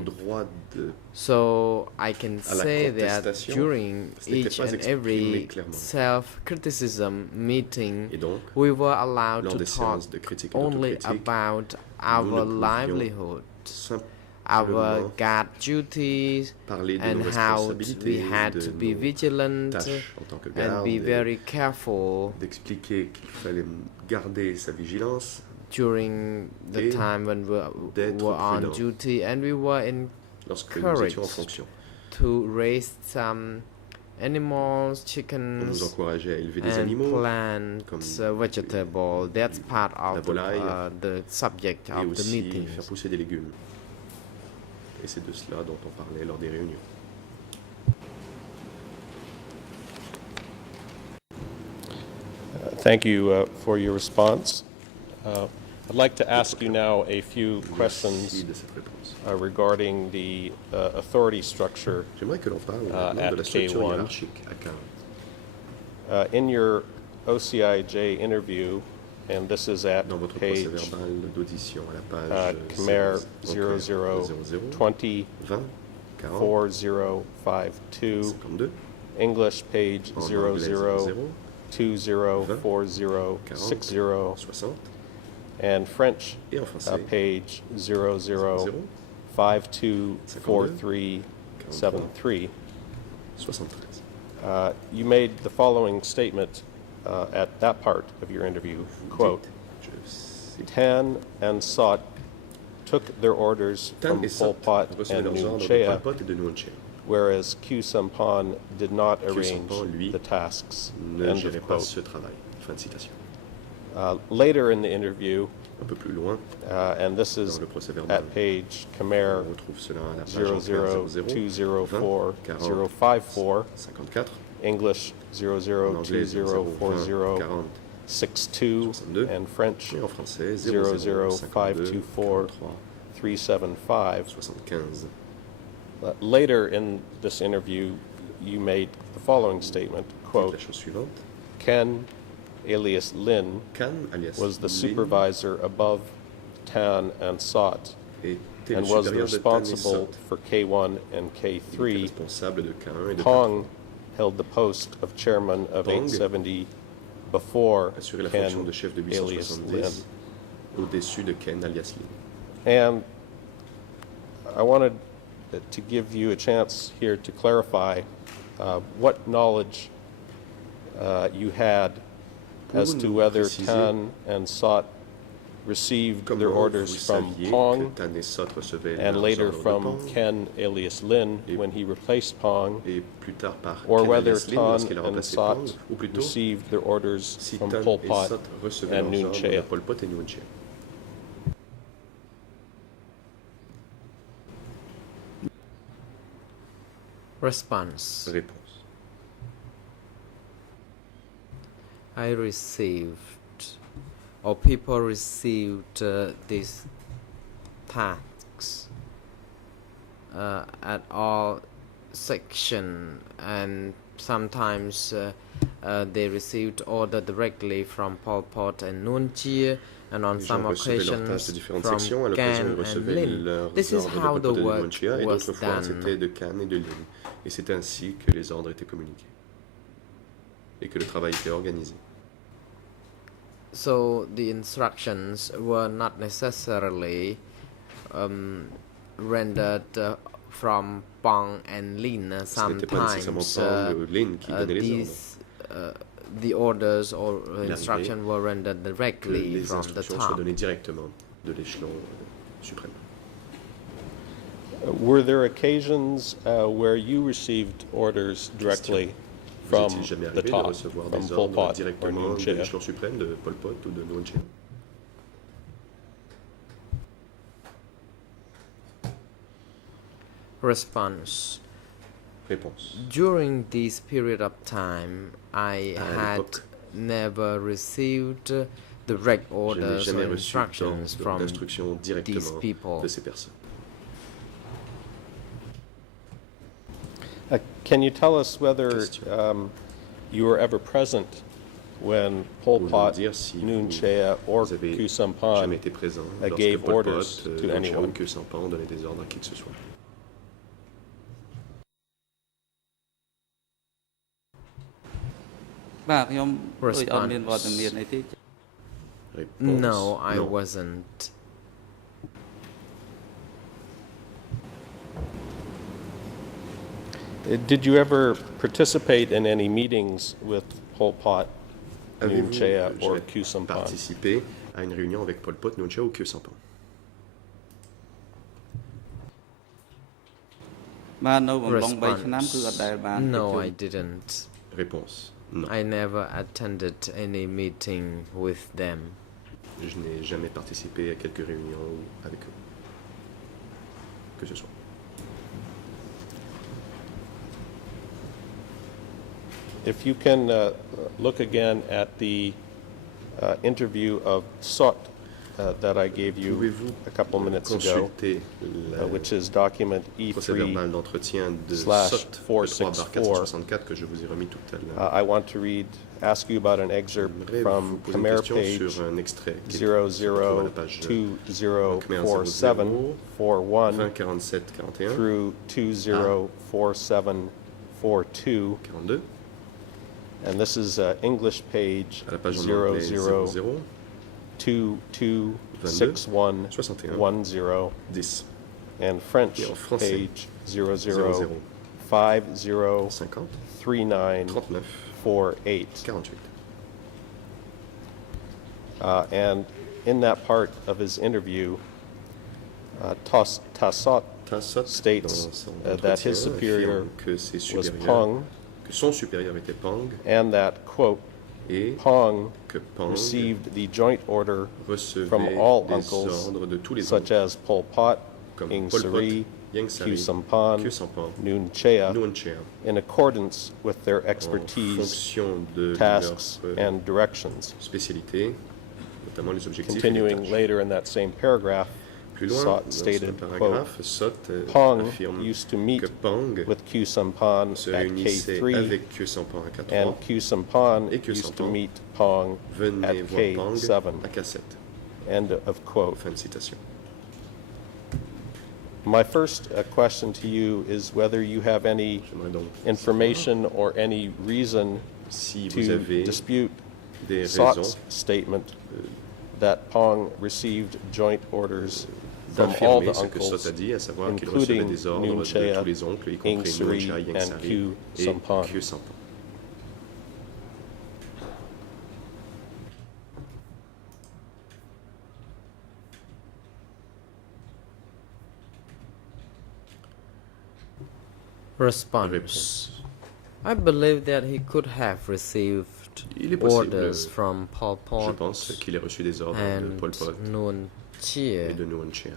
meeting. droit de So I can à la say that contestation, during ce n'était each pas and exprimé every clairement. self-criticism meeting, Et donc, we were allowed lors to des talk séances de critique et only d'autocritique, about nous our ne pouvions livelihood, simplement our guard duties, parler de and nos how we responsabilités, had de to be nos vigilant tâches en tant que and garde, be et very careful d'expliquer qu'il fallait garder sa vigilance during the Et time when we d'être were on prudent. duty, and we were lorsque nous étions en encouraged fonction. to raise some animals, On nous chickens, encourageait à élever des and animaux plants, comme vegetables. That's part la of volaille the subject et of the aussi meetings. faire pousser des légumes. Et c'est de cela dont on parlait lors des réunions. Thank you for your response. I'd like to ask you now a few Merci questions de cette réponse. regarding the authority structure. J'aimerais que l'on parle at maintenant de la structure K1. hiérarchique à Caen. In your OCIJ interview, and this is at Dans votre page procès-verbal d'audition à la page Khmer 00 0020 20 40 4052, 52 English page en anglais 00 204060, 60 and French et en français page 00 00 524373. 73. You made the following statement at that part of your interview, quote, Je cite. Tan and Sot took their orders Tan from et Pol Sot Pot recevaient and leurs Nuon ordres de Chea, Pol Pot et de Nuon Chea. whereas Q Sampan did not Q arrange Sampan, lui, the tasks. Ne End gérait of pas quote. ce travail. Fin de citation. Later in the interview, Un peu plus loin, and this dans is le procès-verbal, at page Khmer on retrouve cela à la page en clair 00 00204 20 054, 54, English en anglais 00 20 0040 40 62, 62, and French et en français 00 52 43 375. 75. Later in this interview, you made the following statement, La quote, chose suivante, Ken, alias Lin, Khan, alias was the Lin, supervisor above Tan and Sot, était and le was supérieur de Tan et responsible Sot. for K1 and Il était K3. responsable de K1 et de Pong held the post of chairman of Pong 870 before assurait la fonction Ken, de chef de alias Lin. 870 au-dessus de Ken, alias Lin. And I wanted to give you a chance here to clarify what knowledge you had as to nous whether préciser, Tan and Sot received their comment orders vous from saviez Pong que Tan et Sot recevaient and leurs later ordres de from Pong, Ken alias Lin Et- when he replaced Pong, et plus tard par or Ken whether alias Lin Tan lorsqu'il a and remplacé Pong, Sot ou plutôt received their orders si from Tan Pol et Pot Sot recevaient and leurs Nuon ordres Chea. de Pol Pot et Nuon Chea. Response. Réponse. I received, or people received these tasks at all section, and sometimes they received order directly from Pol Pot and Nuon Chea, and on Les some gens recevaient leurs tâches de occasions différentes from sections. À l'occasion, Gan ils and recevaient Lin. leurs This is ordres de how Pol the Pot et de Nuon work Chea, et was d'autres fois, c'était done. de Can et de Lin. Et c'est ainsi que les ordres étaient communiqués. Et que le travail était organisé. So the instructions were not necessarily rendered from Pong and Lin. Ce n'était pas nécessairement Sometimes Pong ou Lin qui donnait les ordres. the orders or Il instructions were rendered Que directly les from the instructions soient top. données directement de l'échelon suprême. Were there occasions where you received orders directly from Vous est-il jamais the arrivé de top, recevoir from des Pol ordres Pot or directement Nuon de Chea? l'échelon suprême de Pol Pot ou de Nuon Chea? Response. Réponse. During this period of time, I À had l'époque, never received direct je n'ai orders jamais or reçu instructions from d'instructions these directement people. de ces personnes. Can you tell us whether Question. you were ever present when Pol Pouvez-vous Pot, dire si Nuon vous- Chea, or vous avez Khieu jamais Samphan été présent gave lorsque Pol orders Pot, to Nuon Chea ou anyone? Khieu Samphan donnaient des ordres à qui que ce soit? Réponse. No, I non. wasn't. Did you ever participate in any meetings with Pol Pot, Nuon Avez-vous Chea, or jamais Khieu Samphan? participé à une réunion avec Pol Pot, Nuon Chea ou Khieu Samphan? Response. No, I didn't. Réponse. Non. I never attended any meeting with them. Je n'ai jamais participé à quelques réunions avec eux. Que ce soit. If you can look again at the interview of Sot that I gave you Pouvez-vous a couple minutes ago, consulter which is document procès E3. verbal d'entretien de slash SOT 464. que je vous ai remis tout à l'heure. I want to ask you about an excerpt J'aimerais from vous poser une Khmer question page sur un extrait qui se trouve à la page 204741 2047 41 through 204742, 42 and this is English page à la page en anglais 00 226110, 10 and French Et en français, page 00 50 39 00503948. 48. And in that part of his interview, Tassot Tassot states dans son that his entretien superior affirme que ses was supérieurs, Pong, que son supérieur était Pong and that, quote, et Pong que Pong received the joint order recevait from all des uncles, ordres de tous les such oncles, as Pol Pot, comme Ing Pol Pot, Sari, Yang Khieu Sari, Samphan, Khieu Samphan, Nuon Chea, Nuon Chea, in accordance with their en expertise, fonction de tasks, leurs and directions. spécialités, notamment les objectifs et les Continuing tâches. later in that same paragraph, Plus loin, Sot dans stated, ce quote, paragraphe, Sot Pong affirme used to meet que Pong with Khieu Samphan se at réunissait K3, avec Khieu Samphan à K3, and Khieu Samphan Et Khieu used to Samphan meet Pong venait at voir Pong K7. à K7. End of quote. Fin de citation. My first question to you is whether you have any J'aimerais donc information or any reason si vous to avez dispute des Sot's raisons statement that Pong received joint orders from all d'affirmer the ce que Sot a uncles, dit, à savoir qu'il recevait including des ordres Nuon de Chea, tous les oncles, y Ing compris Nuon Sari, Chea, Yang and Sari Khieu et Samphan. Khieu Samphan. Response. I believe that he could have received Il est possible, orders from Pol je Pot pense qu'il ait reçu des ordres de and Pol Pot Nuon et Chea. de Nuon Chea.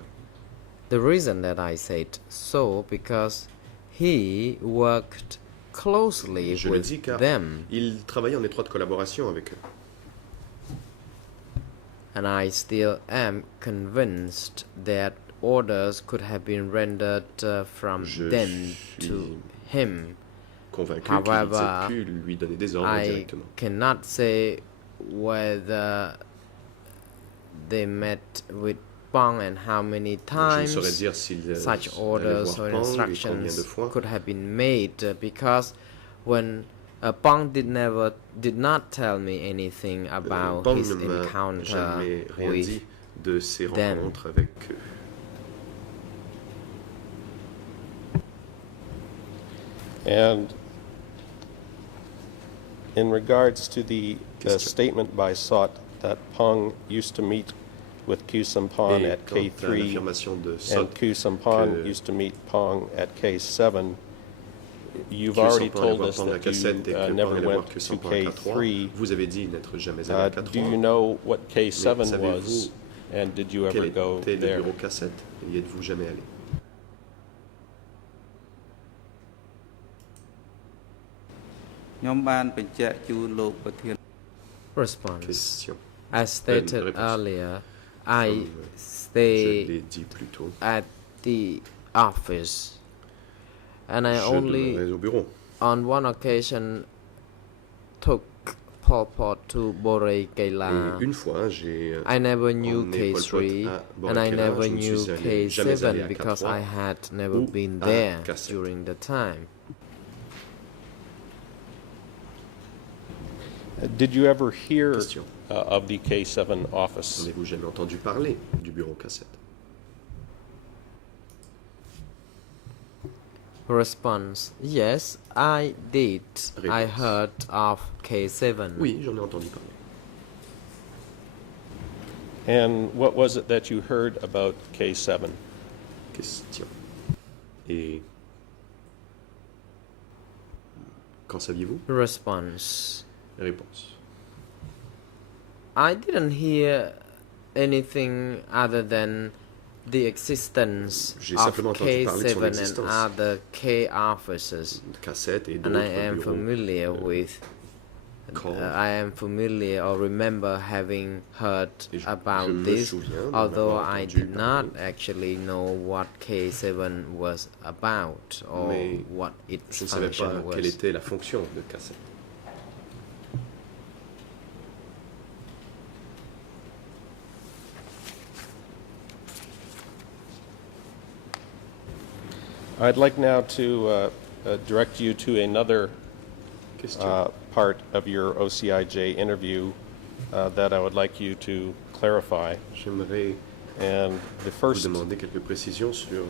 The reason that I said so because he worked closely Je le with dis car them, il travaillait en étroite collaboration avec eux. and I still am convinced that orders could have been rendered from Je them suis to him. Convaincu qu'il However, ait pu lui donner des ordres I directement. cannot say whether they met with Pong and how many Je ne saurais times dire s'il such allait orders voir or Pang et combien de instructions fois. could have been made because when Pong did not tell me anything about Pang his ne m'a encounter jamais rien with dit de ses them. rencontres avec eux. And in regards to the Question. statement by Sot that Pong used to meet with Q Sampan Et at quant à K3 l'affirmation de and Sot, Q Sampan que used to meet Pong at K7, you've Q already Sampan allait told voir us Pang à that K7 et you que Pang never allait voir went Q to Sampan à K3, K3. vous avez dit n'être jamais allé à K3. Do you know what K7 Mais savez-vous was, and did you Quel ever go était le there? bureau K7 et y êtes-vous jamais allé?ខ្ញុំបានបញ្ជាក់ជូនលោកប្រធាន Response. Question. As stated réponse. earlier, I Comme je stay l'ai dit plus tôt, at the office, and I je only demeurais au bureau. on one occasion took Pol Pot to Borei Et Kaila. une fois, j'ai I never knew emmené Pol Pot K3 à and I Borei Kaila. never Je ne knew suis jamais allé à K7 because K3 I had never ou been à there K7. during the time. Did you ever hear Question. of the K7 office? Avez-vous jamais entendu parler du bureau K7? Response. Yes, I did. I Réponse. heard of K7. Oui, j'en ai entendu parler. And what was it that you heard about K7? Question. Et qu'en saviez-vous? Response. Réponse. I didn't hear anything other than the existence J'ai of simplement entendu parler de son K7 and existence. other K officers, K7 et and I d'autres am bureaux. familiar with. Corps. I am familiar or remember having heard Et je about me this, souviens d'en although avoir I entendu did not parler. actually know what K7 was about or Mais what its Je ne savais pas function quelle was. était la fonction de K7. I'd like now to direct you to another Question. part of your OCIJ interview that I would like you to clarify. J'aimerais And the vous first demander quelques précisions sur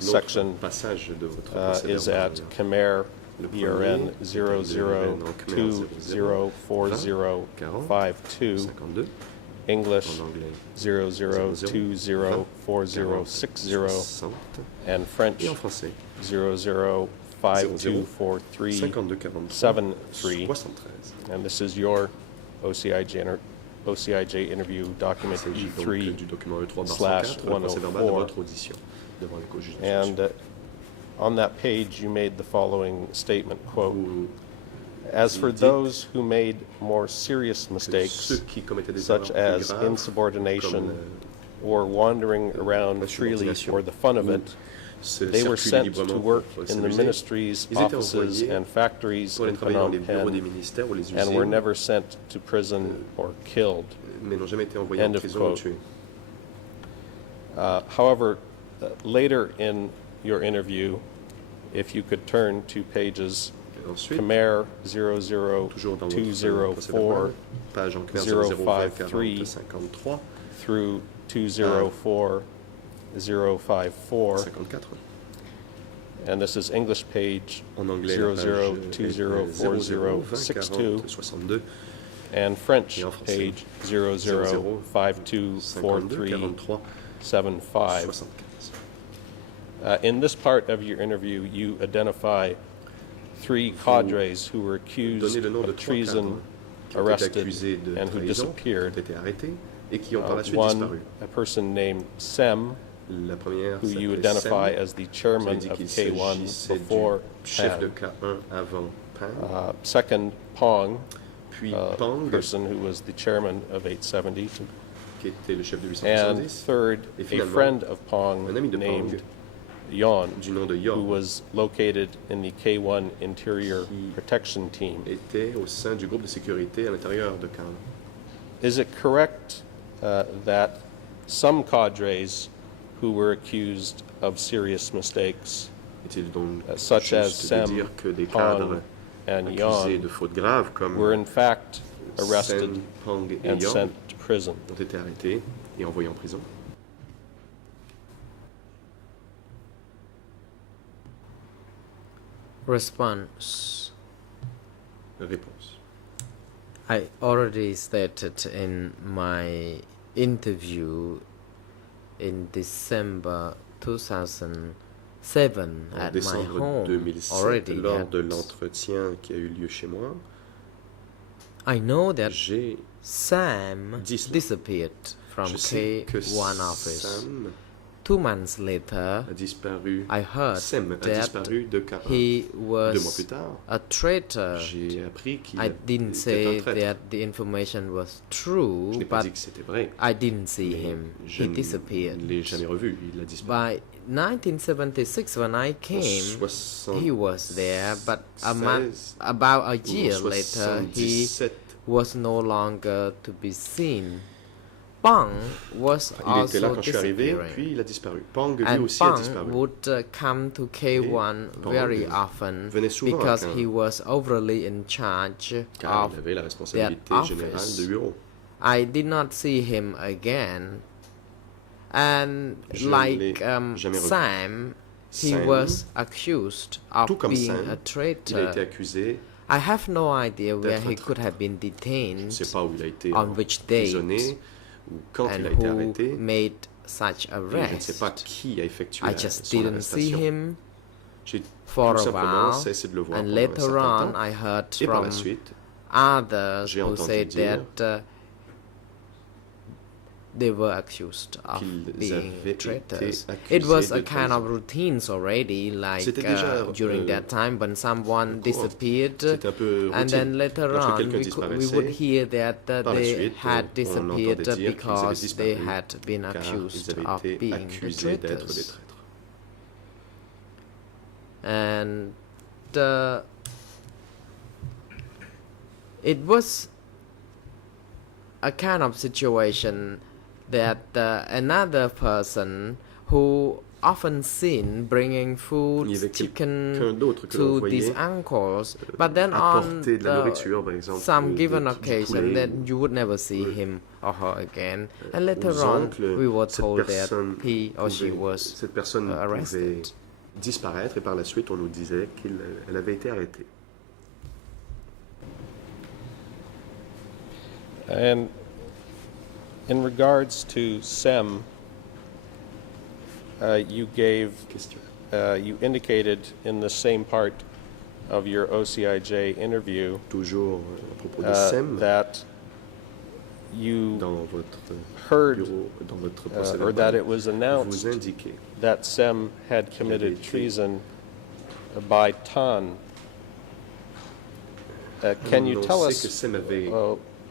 section, l'autre passage de votre is procès-verbal. at Khmer Le BRN premier, BRN en Khmer 00204052, 52, English en anglais 00204060, 60, and French et en français 00524373. 52 43 73. And this is your OCIJ interview Il document s'agit donc E3. du document E3/104, slash le procès-verbal de 104. votre audition devant le co-juge And on that page, you made the following statement, quote, Vous as for dites those who made more serious que mistakes, ceux qui commettaient des such erreurs plus as graves, insubordination comme or wandering around freely l'insubordination for the fun of ou it, se they were circuler sent to librement work pour in the s'amuser, ministries, ils étaient offices, envoyés and factories pour aller in travailler dans Phnom les bureaux des Penh, ministères ou les and were usines, never sent to prison or killed. mais n'ont jamais été envoyés End en of prison ou quote. tués. However, later in your interview, if you could turn to pages Et ensuite, Khmer toujours dans votre procès-verbal, 00204 page en Khmer 053 0020 40 53, through 204054, 54, and this is English page en anglais la page 00204062, 62, and French Et en français, page 52 00524375. 43, 75. In this part of your interview, you identify 3 cadres who were accused Donnez le nom de of 3 treason, cadres qui ont été arrested, accusés de and who trahison, qui disappeared. ont été arrêtés et qui ont par la suite One, disparu. a person named Sem, La première who you s'appelait identify Sem, as the qui chairman dit of qu'il K1 s'agissait before du chef de Pan. K1 avant Pan, Second, Pong, puis a Pang, person who was the chairman of 870. qui était le chef de And 870, third, Et a finalement, friend of Pong un ami de named Pang, Yon, du nom de who Yor, was located in the K1 Interior Qui- Protection Team. était au sein du groupe de sécurité à l'intérieur de K1. Is it correct that some cadres who were accused of serious mistakes, Est-il donc such as juste de Sem, dire que des Pong, cadres and accusés Yon de fautes graves comme were in fact arrested Sem, Pang et and Yor sent to prison? ont été arrêtés et envoyés en prison? Response. Réponse. I already stated in my interview in December 2007 En at my décembre home 2007, already lors de that l'entretien qui a eu lieu chez moi, I know that j'ai Sam dit cela. disappeared from Je sais que K1 office. Sam 2 months later, a disparu. I heard Sem a that disparu de K1. he 2 mois was plus tard, a traitor. j'ai appris qu'il I didn't était say un traître. that the information was true, Je n'ai pas but dit que c'était vrai. I didn't see Mais him. je He ne disappeared. l'ai jamais revu. Il a disparu. By 1976, when I came, he was there, but about a year later, he 77, was no longer to be seen. Pang was il était là also quand je suis arrivé, disappearing, puis il a disparu. Pang, lui and aussi a Pang disparu. would come to K1 Pang very often venait souvent à because K1. he was overly in charge Car of il avait la responsabilité that générale office. de bureau. I did not see him again. And Je ne like l'ai jamais revu. Sam, he Sam, was accused of tout comme being Sam, a il a été traitor. accusé, I have no idea where d'être un he could traître. have been je ne detained sais pas où il a été on which date emprisonné ou quand and il a été who arrêté. made such Et je ne sais arrest. pas qui a effectué I just son didn't see arrestation. him J'ai for tout a simplement while, cessé de le voir and pendant un later certain on temps. I heard Et par la from suite, others j'ai who entendu said dire that they were accused of qu'ils being avaient été traitors. accusés It was de a kind of trahison. routines already, like C'était déjà, during that time when someone disappeared, C'était un peu and then routine. later Lorsque on quelqu'un we would disparaissait, hear that par la they suite, had on disappeared entendait dire qu'ils avaient because they disparu, had been car accused ils of avaient été being the accusés d'être des traitors. traîtres. And it was a kind of situation that another person who often seen bringing Il y food, avait quelqu'un chicken d'autre que l'on to these voyait uncles, but then on apporter de la nourriture, par exemple, some given du occasion, poulet. then you would never see him or her again. And later aux on, oncles, we were cette told that personne he or she pouvait- was cette personne pouvait arrested. disparaître et par la suite on nous disait qu'elle avait été arrêtée. And in regards to Sem, you Question. you indicated in the same part of your OCIJ interview Toujours à propos de SEM, that you dans votre heard bureau, dans votre procès or that verbal, it was vous announced indiquez that Sem had committed été- treason by Tan. Can you on tell sait us que SEM avait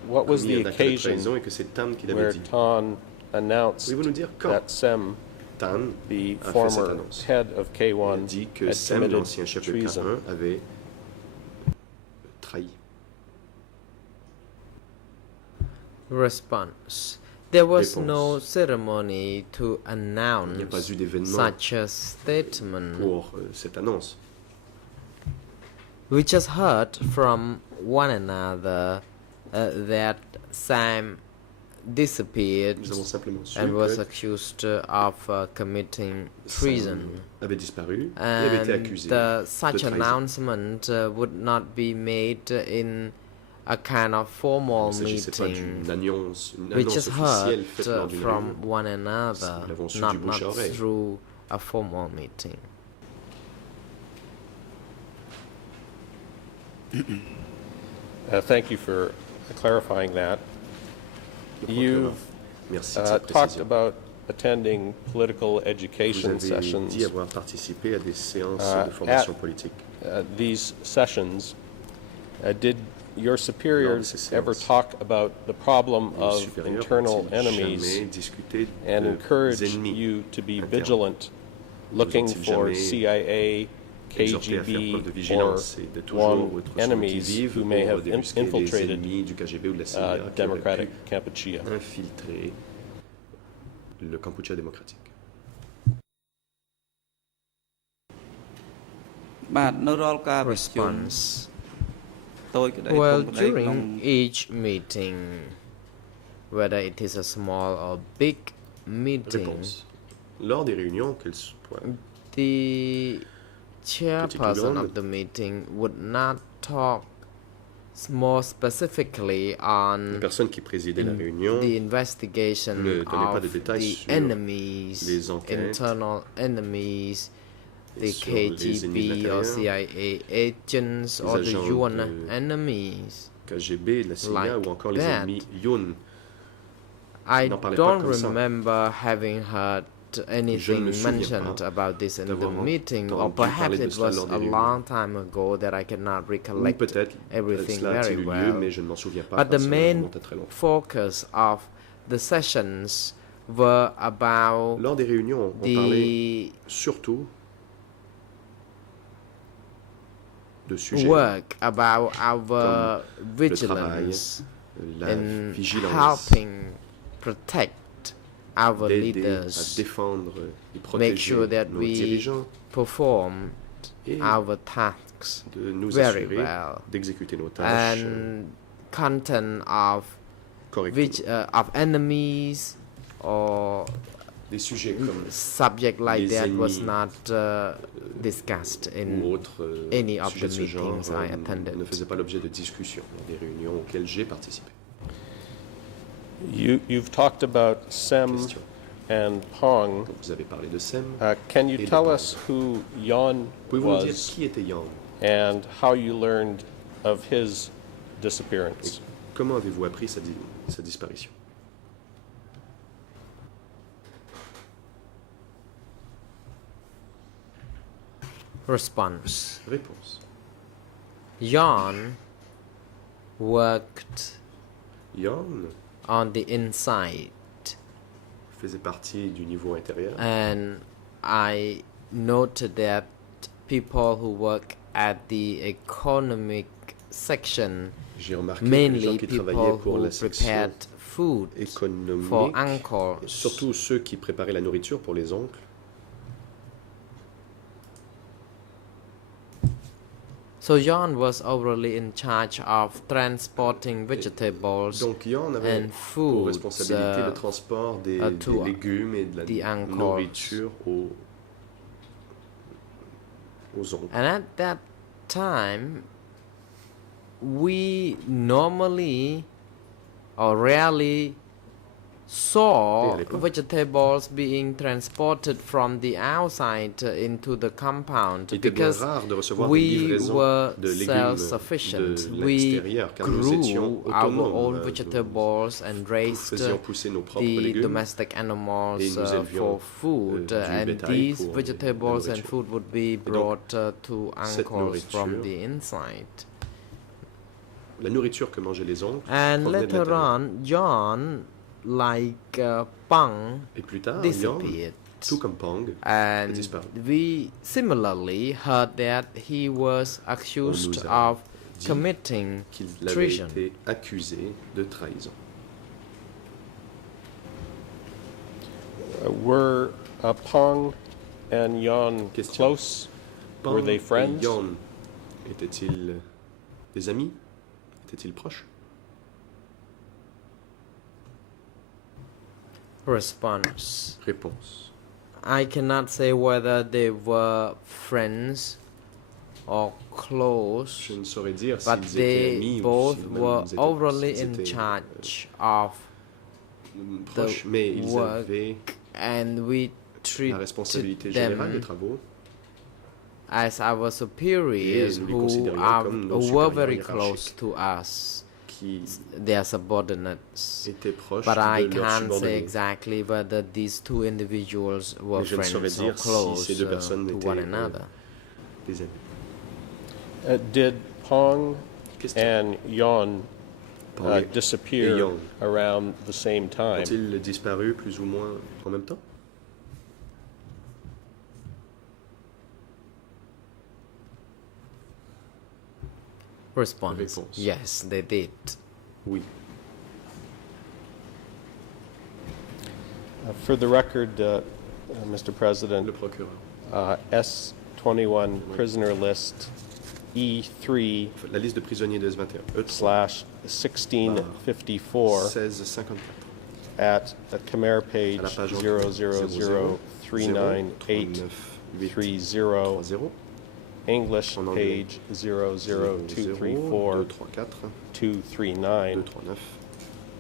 what was commis the un acte de occasion trahison et que c'est Tan qui l'avait where dit. Tan announced Pouvez-vous nous dire quand that Sem, Tan the a fait cette former annonce? head of Il a K1, dit que had Sem, committed l'ancien chef de treason? K1, avait trahi. Response. There was Réponse. no ceremony to Il n'y a announce pas eu d'événement such a statement. pour cette annonce. We just heard from one another that Sam disappeared Nous avons simplement su and was que accused of committing Sam treason. avait disparu et avait été And accusé de such trahison. announcement would not be made in a kind of formal Il ne s'agissait pas meeting. d'une annonce, une We annonce just officielle heard faite lors d'une from réunion. one another, Nous l'avons su not du bouche à oreille. through a formal meeting. Thank you for clarifying that. Le procureur. You've Merci de cette talked précision. about attending political Vous education avez sessions. dit avoir participé à des séances de at- formation politique. These sessions, did your superiors ces ever séances, talk about the problem Les of supérieurs internal ont-ils enemies jamais discuté and de encourage ennemis you to be internes? vigilant, looking ont-ils for jamais CIA, exhorté à faire KGB, preuve de or vigilance et de toujours one être sur le enemies qui-vive who may pour have débusquer les infiltrated ennemis du KGB ou de la CIA qui auraient Democratic pu Kampuchea? infiltrer le Kampuchea démocratique. បាទនៅរាល់ការប្រជុំ Response. តូចក្តីធំ Well, ក្តីក្នុង during each meeting, whether it is a small or big meeting, Réponse. Lors des réunions, qu'elles soient the chairperson grande. of the meeting would not talk more specifically la on personne qui présidait la réunion the investigation ne donnait pas of de détails the sur enemies, les enquêtes, internal enemies, the sur les ennemis de KGB or l'intérieur, CIA agents, or the agents UN de- enemies. KGB, de la CIA Like ou encore les that. ennemis Yun. I n'en parlait pas don't comme ça. remember having heard anything me souviens mentioned pas about this in the d'avoir meeting, or entendu perhaps parler de it cela was lors des a réunions. long time ago that I cannot Ou recollect peut-être everything cela a-t-il very eu lieu, well. mais je ne m'en souviens pas But the parce que cela main remonte à très longtemps. focus of the sessions were about Lors des réunions, on parlait the surtout de sujets, work, about our vigilance la in vigilance, helping protect our d'aider à leaders, défendre et make protéger sure that nos we dirigeants perform et our tasks de nous very assurer well, d'exécuter nos tâches and content of correctement. of enemies or Des sujets comme subject like les that was ennemis, not discussed ou in autres any of sujets the de ce genre meetings I attended. ne faisaient pas l'objet de discussions dans des réunions auxquelles j'ai participé. You've talked about Sem Question. and Pong. Donc, vous avez parlé de Sem. Can you Et de tell Pong. us who Yon Pouvez-vous nous dire was qui était Yang and how you learned of his disappearance? Comment avez-vous appris sa disparition? Response. Réponse. Jan worked Yang on the inside, faisait partie du niveau intérieur. and I noted that people who work at the economic section, J'ai remarqué que les gens mainly qui people travaillaient pour who la section prepared food for économique, uncles, surtout ceux qui préparaient la nourriture pour les oncles, so Jan was overly in charge of transporting vegetables donc Yang avait and pour foods responsabilité le transport des to légumes et de the la uncles. nourriture aux oncles. and at that time we normally or rarely Et saw à l'époque, vegetables being transported from the outside into the compound il était bien because rare de recevoir des we livraisons were de légumes self-sufficient. de We l'extérieur, car nous étions grew our own autonomes. vegetables and Nous raised faisions pousser nos propres the légumes. domestic animals et nous élevions, for food, du and bétail these pour la vegetables and nourriture. food would be donc, brought to cette uncles from nourriture, the inside. La nourriture que mangeaient les oncles And provenait de later l'intérieur. on, John, like Pang, Et plus tard, Yang, disappeared. tout comme Pang, And disparu. we similarly heard that he was accused nous a of dit committing qu'il avait treason. été accusé de trahison. Were Pong and Yon Question. close? Pang Were they et friends? Yan étaient-ils des amis? Étaient-ils proches? Response. Réponse. I cannot say whether they were friends or close, Je ne saurais dire but s'ils étaient they amis ou both s'ils même were étaient- overly s'ils in étaient, charge of proches, mais ils work avaient and we treat la responsabilité générale des them travaux as our superiors nous les who considérions comme nos were supérieurs very hiérarchiques. close to us, qui their subordinates. étaient proches But I de leurs can't say subordonnés. exactly whether these two individuals were Mais je ne saurais friends or dire si close ces deux personnes to étaient one another. des amis. Did Pong Question. and Yon Pong et disappear Yon. around the same time? Ont-ils disparu plus ou moins en même temps? Response. Réponse. Yes, they did. Oui. For the record, Mr. President, Le procureur. S21 prisoner list E3 La liste de prisonniers de S21. slash 1654 1654. at Khmer page À la page 000398330, 30. English En anglais. page 00234 234 239 239.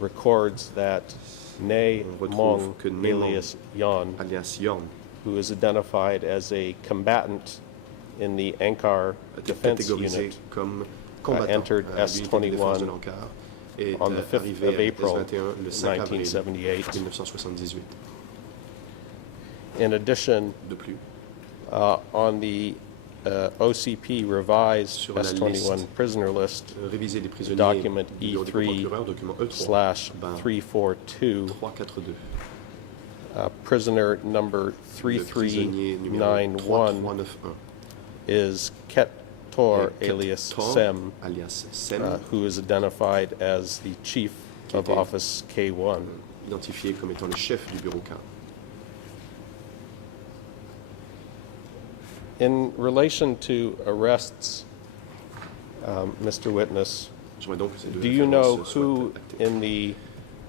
records that Ne On retrouve Mong, que Ne Mong, alias Yon, alias Yorn, who is identified as a combatant in the Ankar a été Defense catégorisé Unit, comme combattant entered à l'unité de défense de S21 l'Ankar et on the 5th arrivé of à April, S21 le 5 avril 1978. 1978. In addition, De plus, on the OCP revised Sur la S21 liste, prisoner list réviser les prisonniers document du bureau des E3 procureurs, document E3, slash ben, 342, 342. prisoner number Le prisonnier numéro 3391 3391 is Ket Tor est alias Tor, Sem, alias Sem, who is identified as the chief Qui of était- Office K1. identifié comme étant le chef du bureau K. In relation to arrests, Mr. Witness, J'aimerais donc que ces deux do you know références soient who actées. in the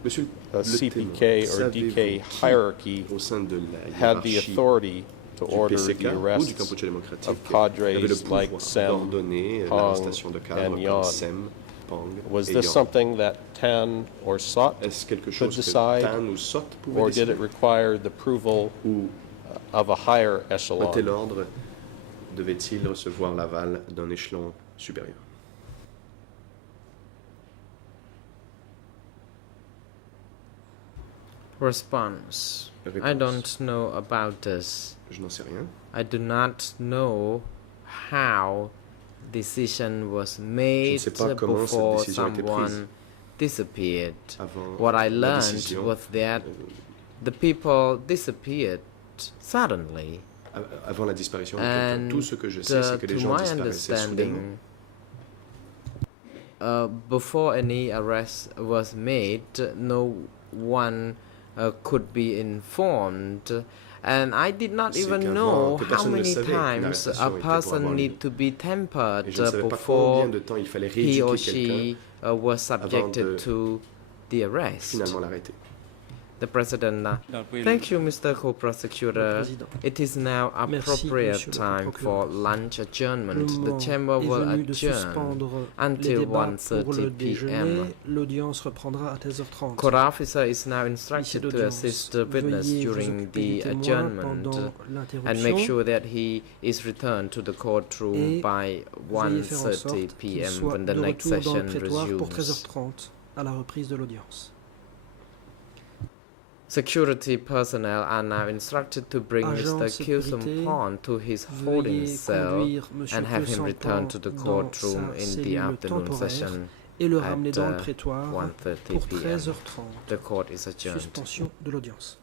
Monsieur le CPK témoin, or savez-vous DK qui, hierarchy au sein de la had the hiérarchie authority to du order PCK the ou du arrests Kampuchea démocratique of avait le cadres pouvoir like Sem, d'ordonner Pong, l'arrestation de cadres and comme Yon? Sem, Pong Was et this Yon. something that TAN or SOT, Est-ce quelque could chose que decide, TAN ou SOT pouvait or did décider it require the approval ou of a higher un echelon? tel ordre devait-il recevoir l'aval d'un échelon supérieur? Response. I Réponse. don't know about this. Je n'en sais rien. I do not know how decision was Je ne made sais pas comment cette before décision a été prise someone disappeared. avant What I la learned décision. was that the people disappeared suddenly. Avant la disparition de quelqu'un. And Tout ce que je sais, c'est que les to gens my disparaissaient soudainement. understanding, before any arrest was made, no one could be informed. And I did not C'est even qu'avant, know que how personne ne many savait qu'une times arrestation a était pour avoir person lieu. need to be tempered Et je ne savais pas before combien de temps il fallait he or rééduquer quelqu'un she was subjected de to the arrest. finalement l'arrêter. The President. ដល់ពេល Thank you, Mr. Le Co-Prosecutor. Président. It is now Merci, appropriate Monsieur le time for procureur. lunch Le adjournment. The moment chamber est will venu de adjourn suspendre les until débats pour 1:30 le déjeuner. p.m. L'audience reprendra à 13h30. Court officer is now instructed to d'audience, assist the witness veuillez vous during occuper the du témoin adjournment pendant and make l'interruption sure that he is returned to the courtroom et by veuillez faire en sorte 1:30 qu'il p.m. soit when the de next retour dans le session prétoire pour resumes. 13h30 à la reprise de l'audience. Security personnel are now instructed to bring Agents de Mr. sécurité, Kyusum to his holding Veuillez cell conduire Monsieur and have him Kyusam return Pan to the dans courtroom sa in the cellule afternoon temporaire session et le at ramener dans le prétoire 1:30 pour p.m. 13h30. The court is adjourned. Suspension de l'audience.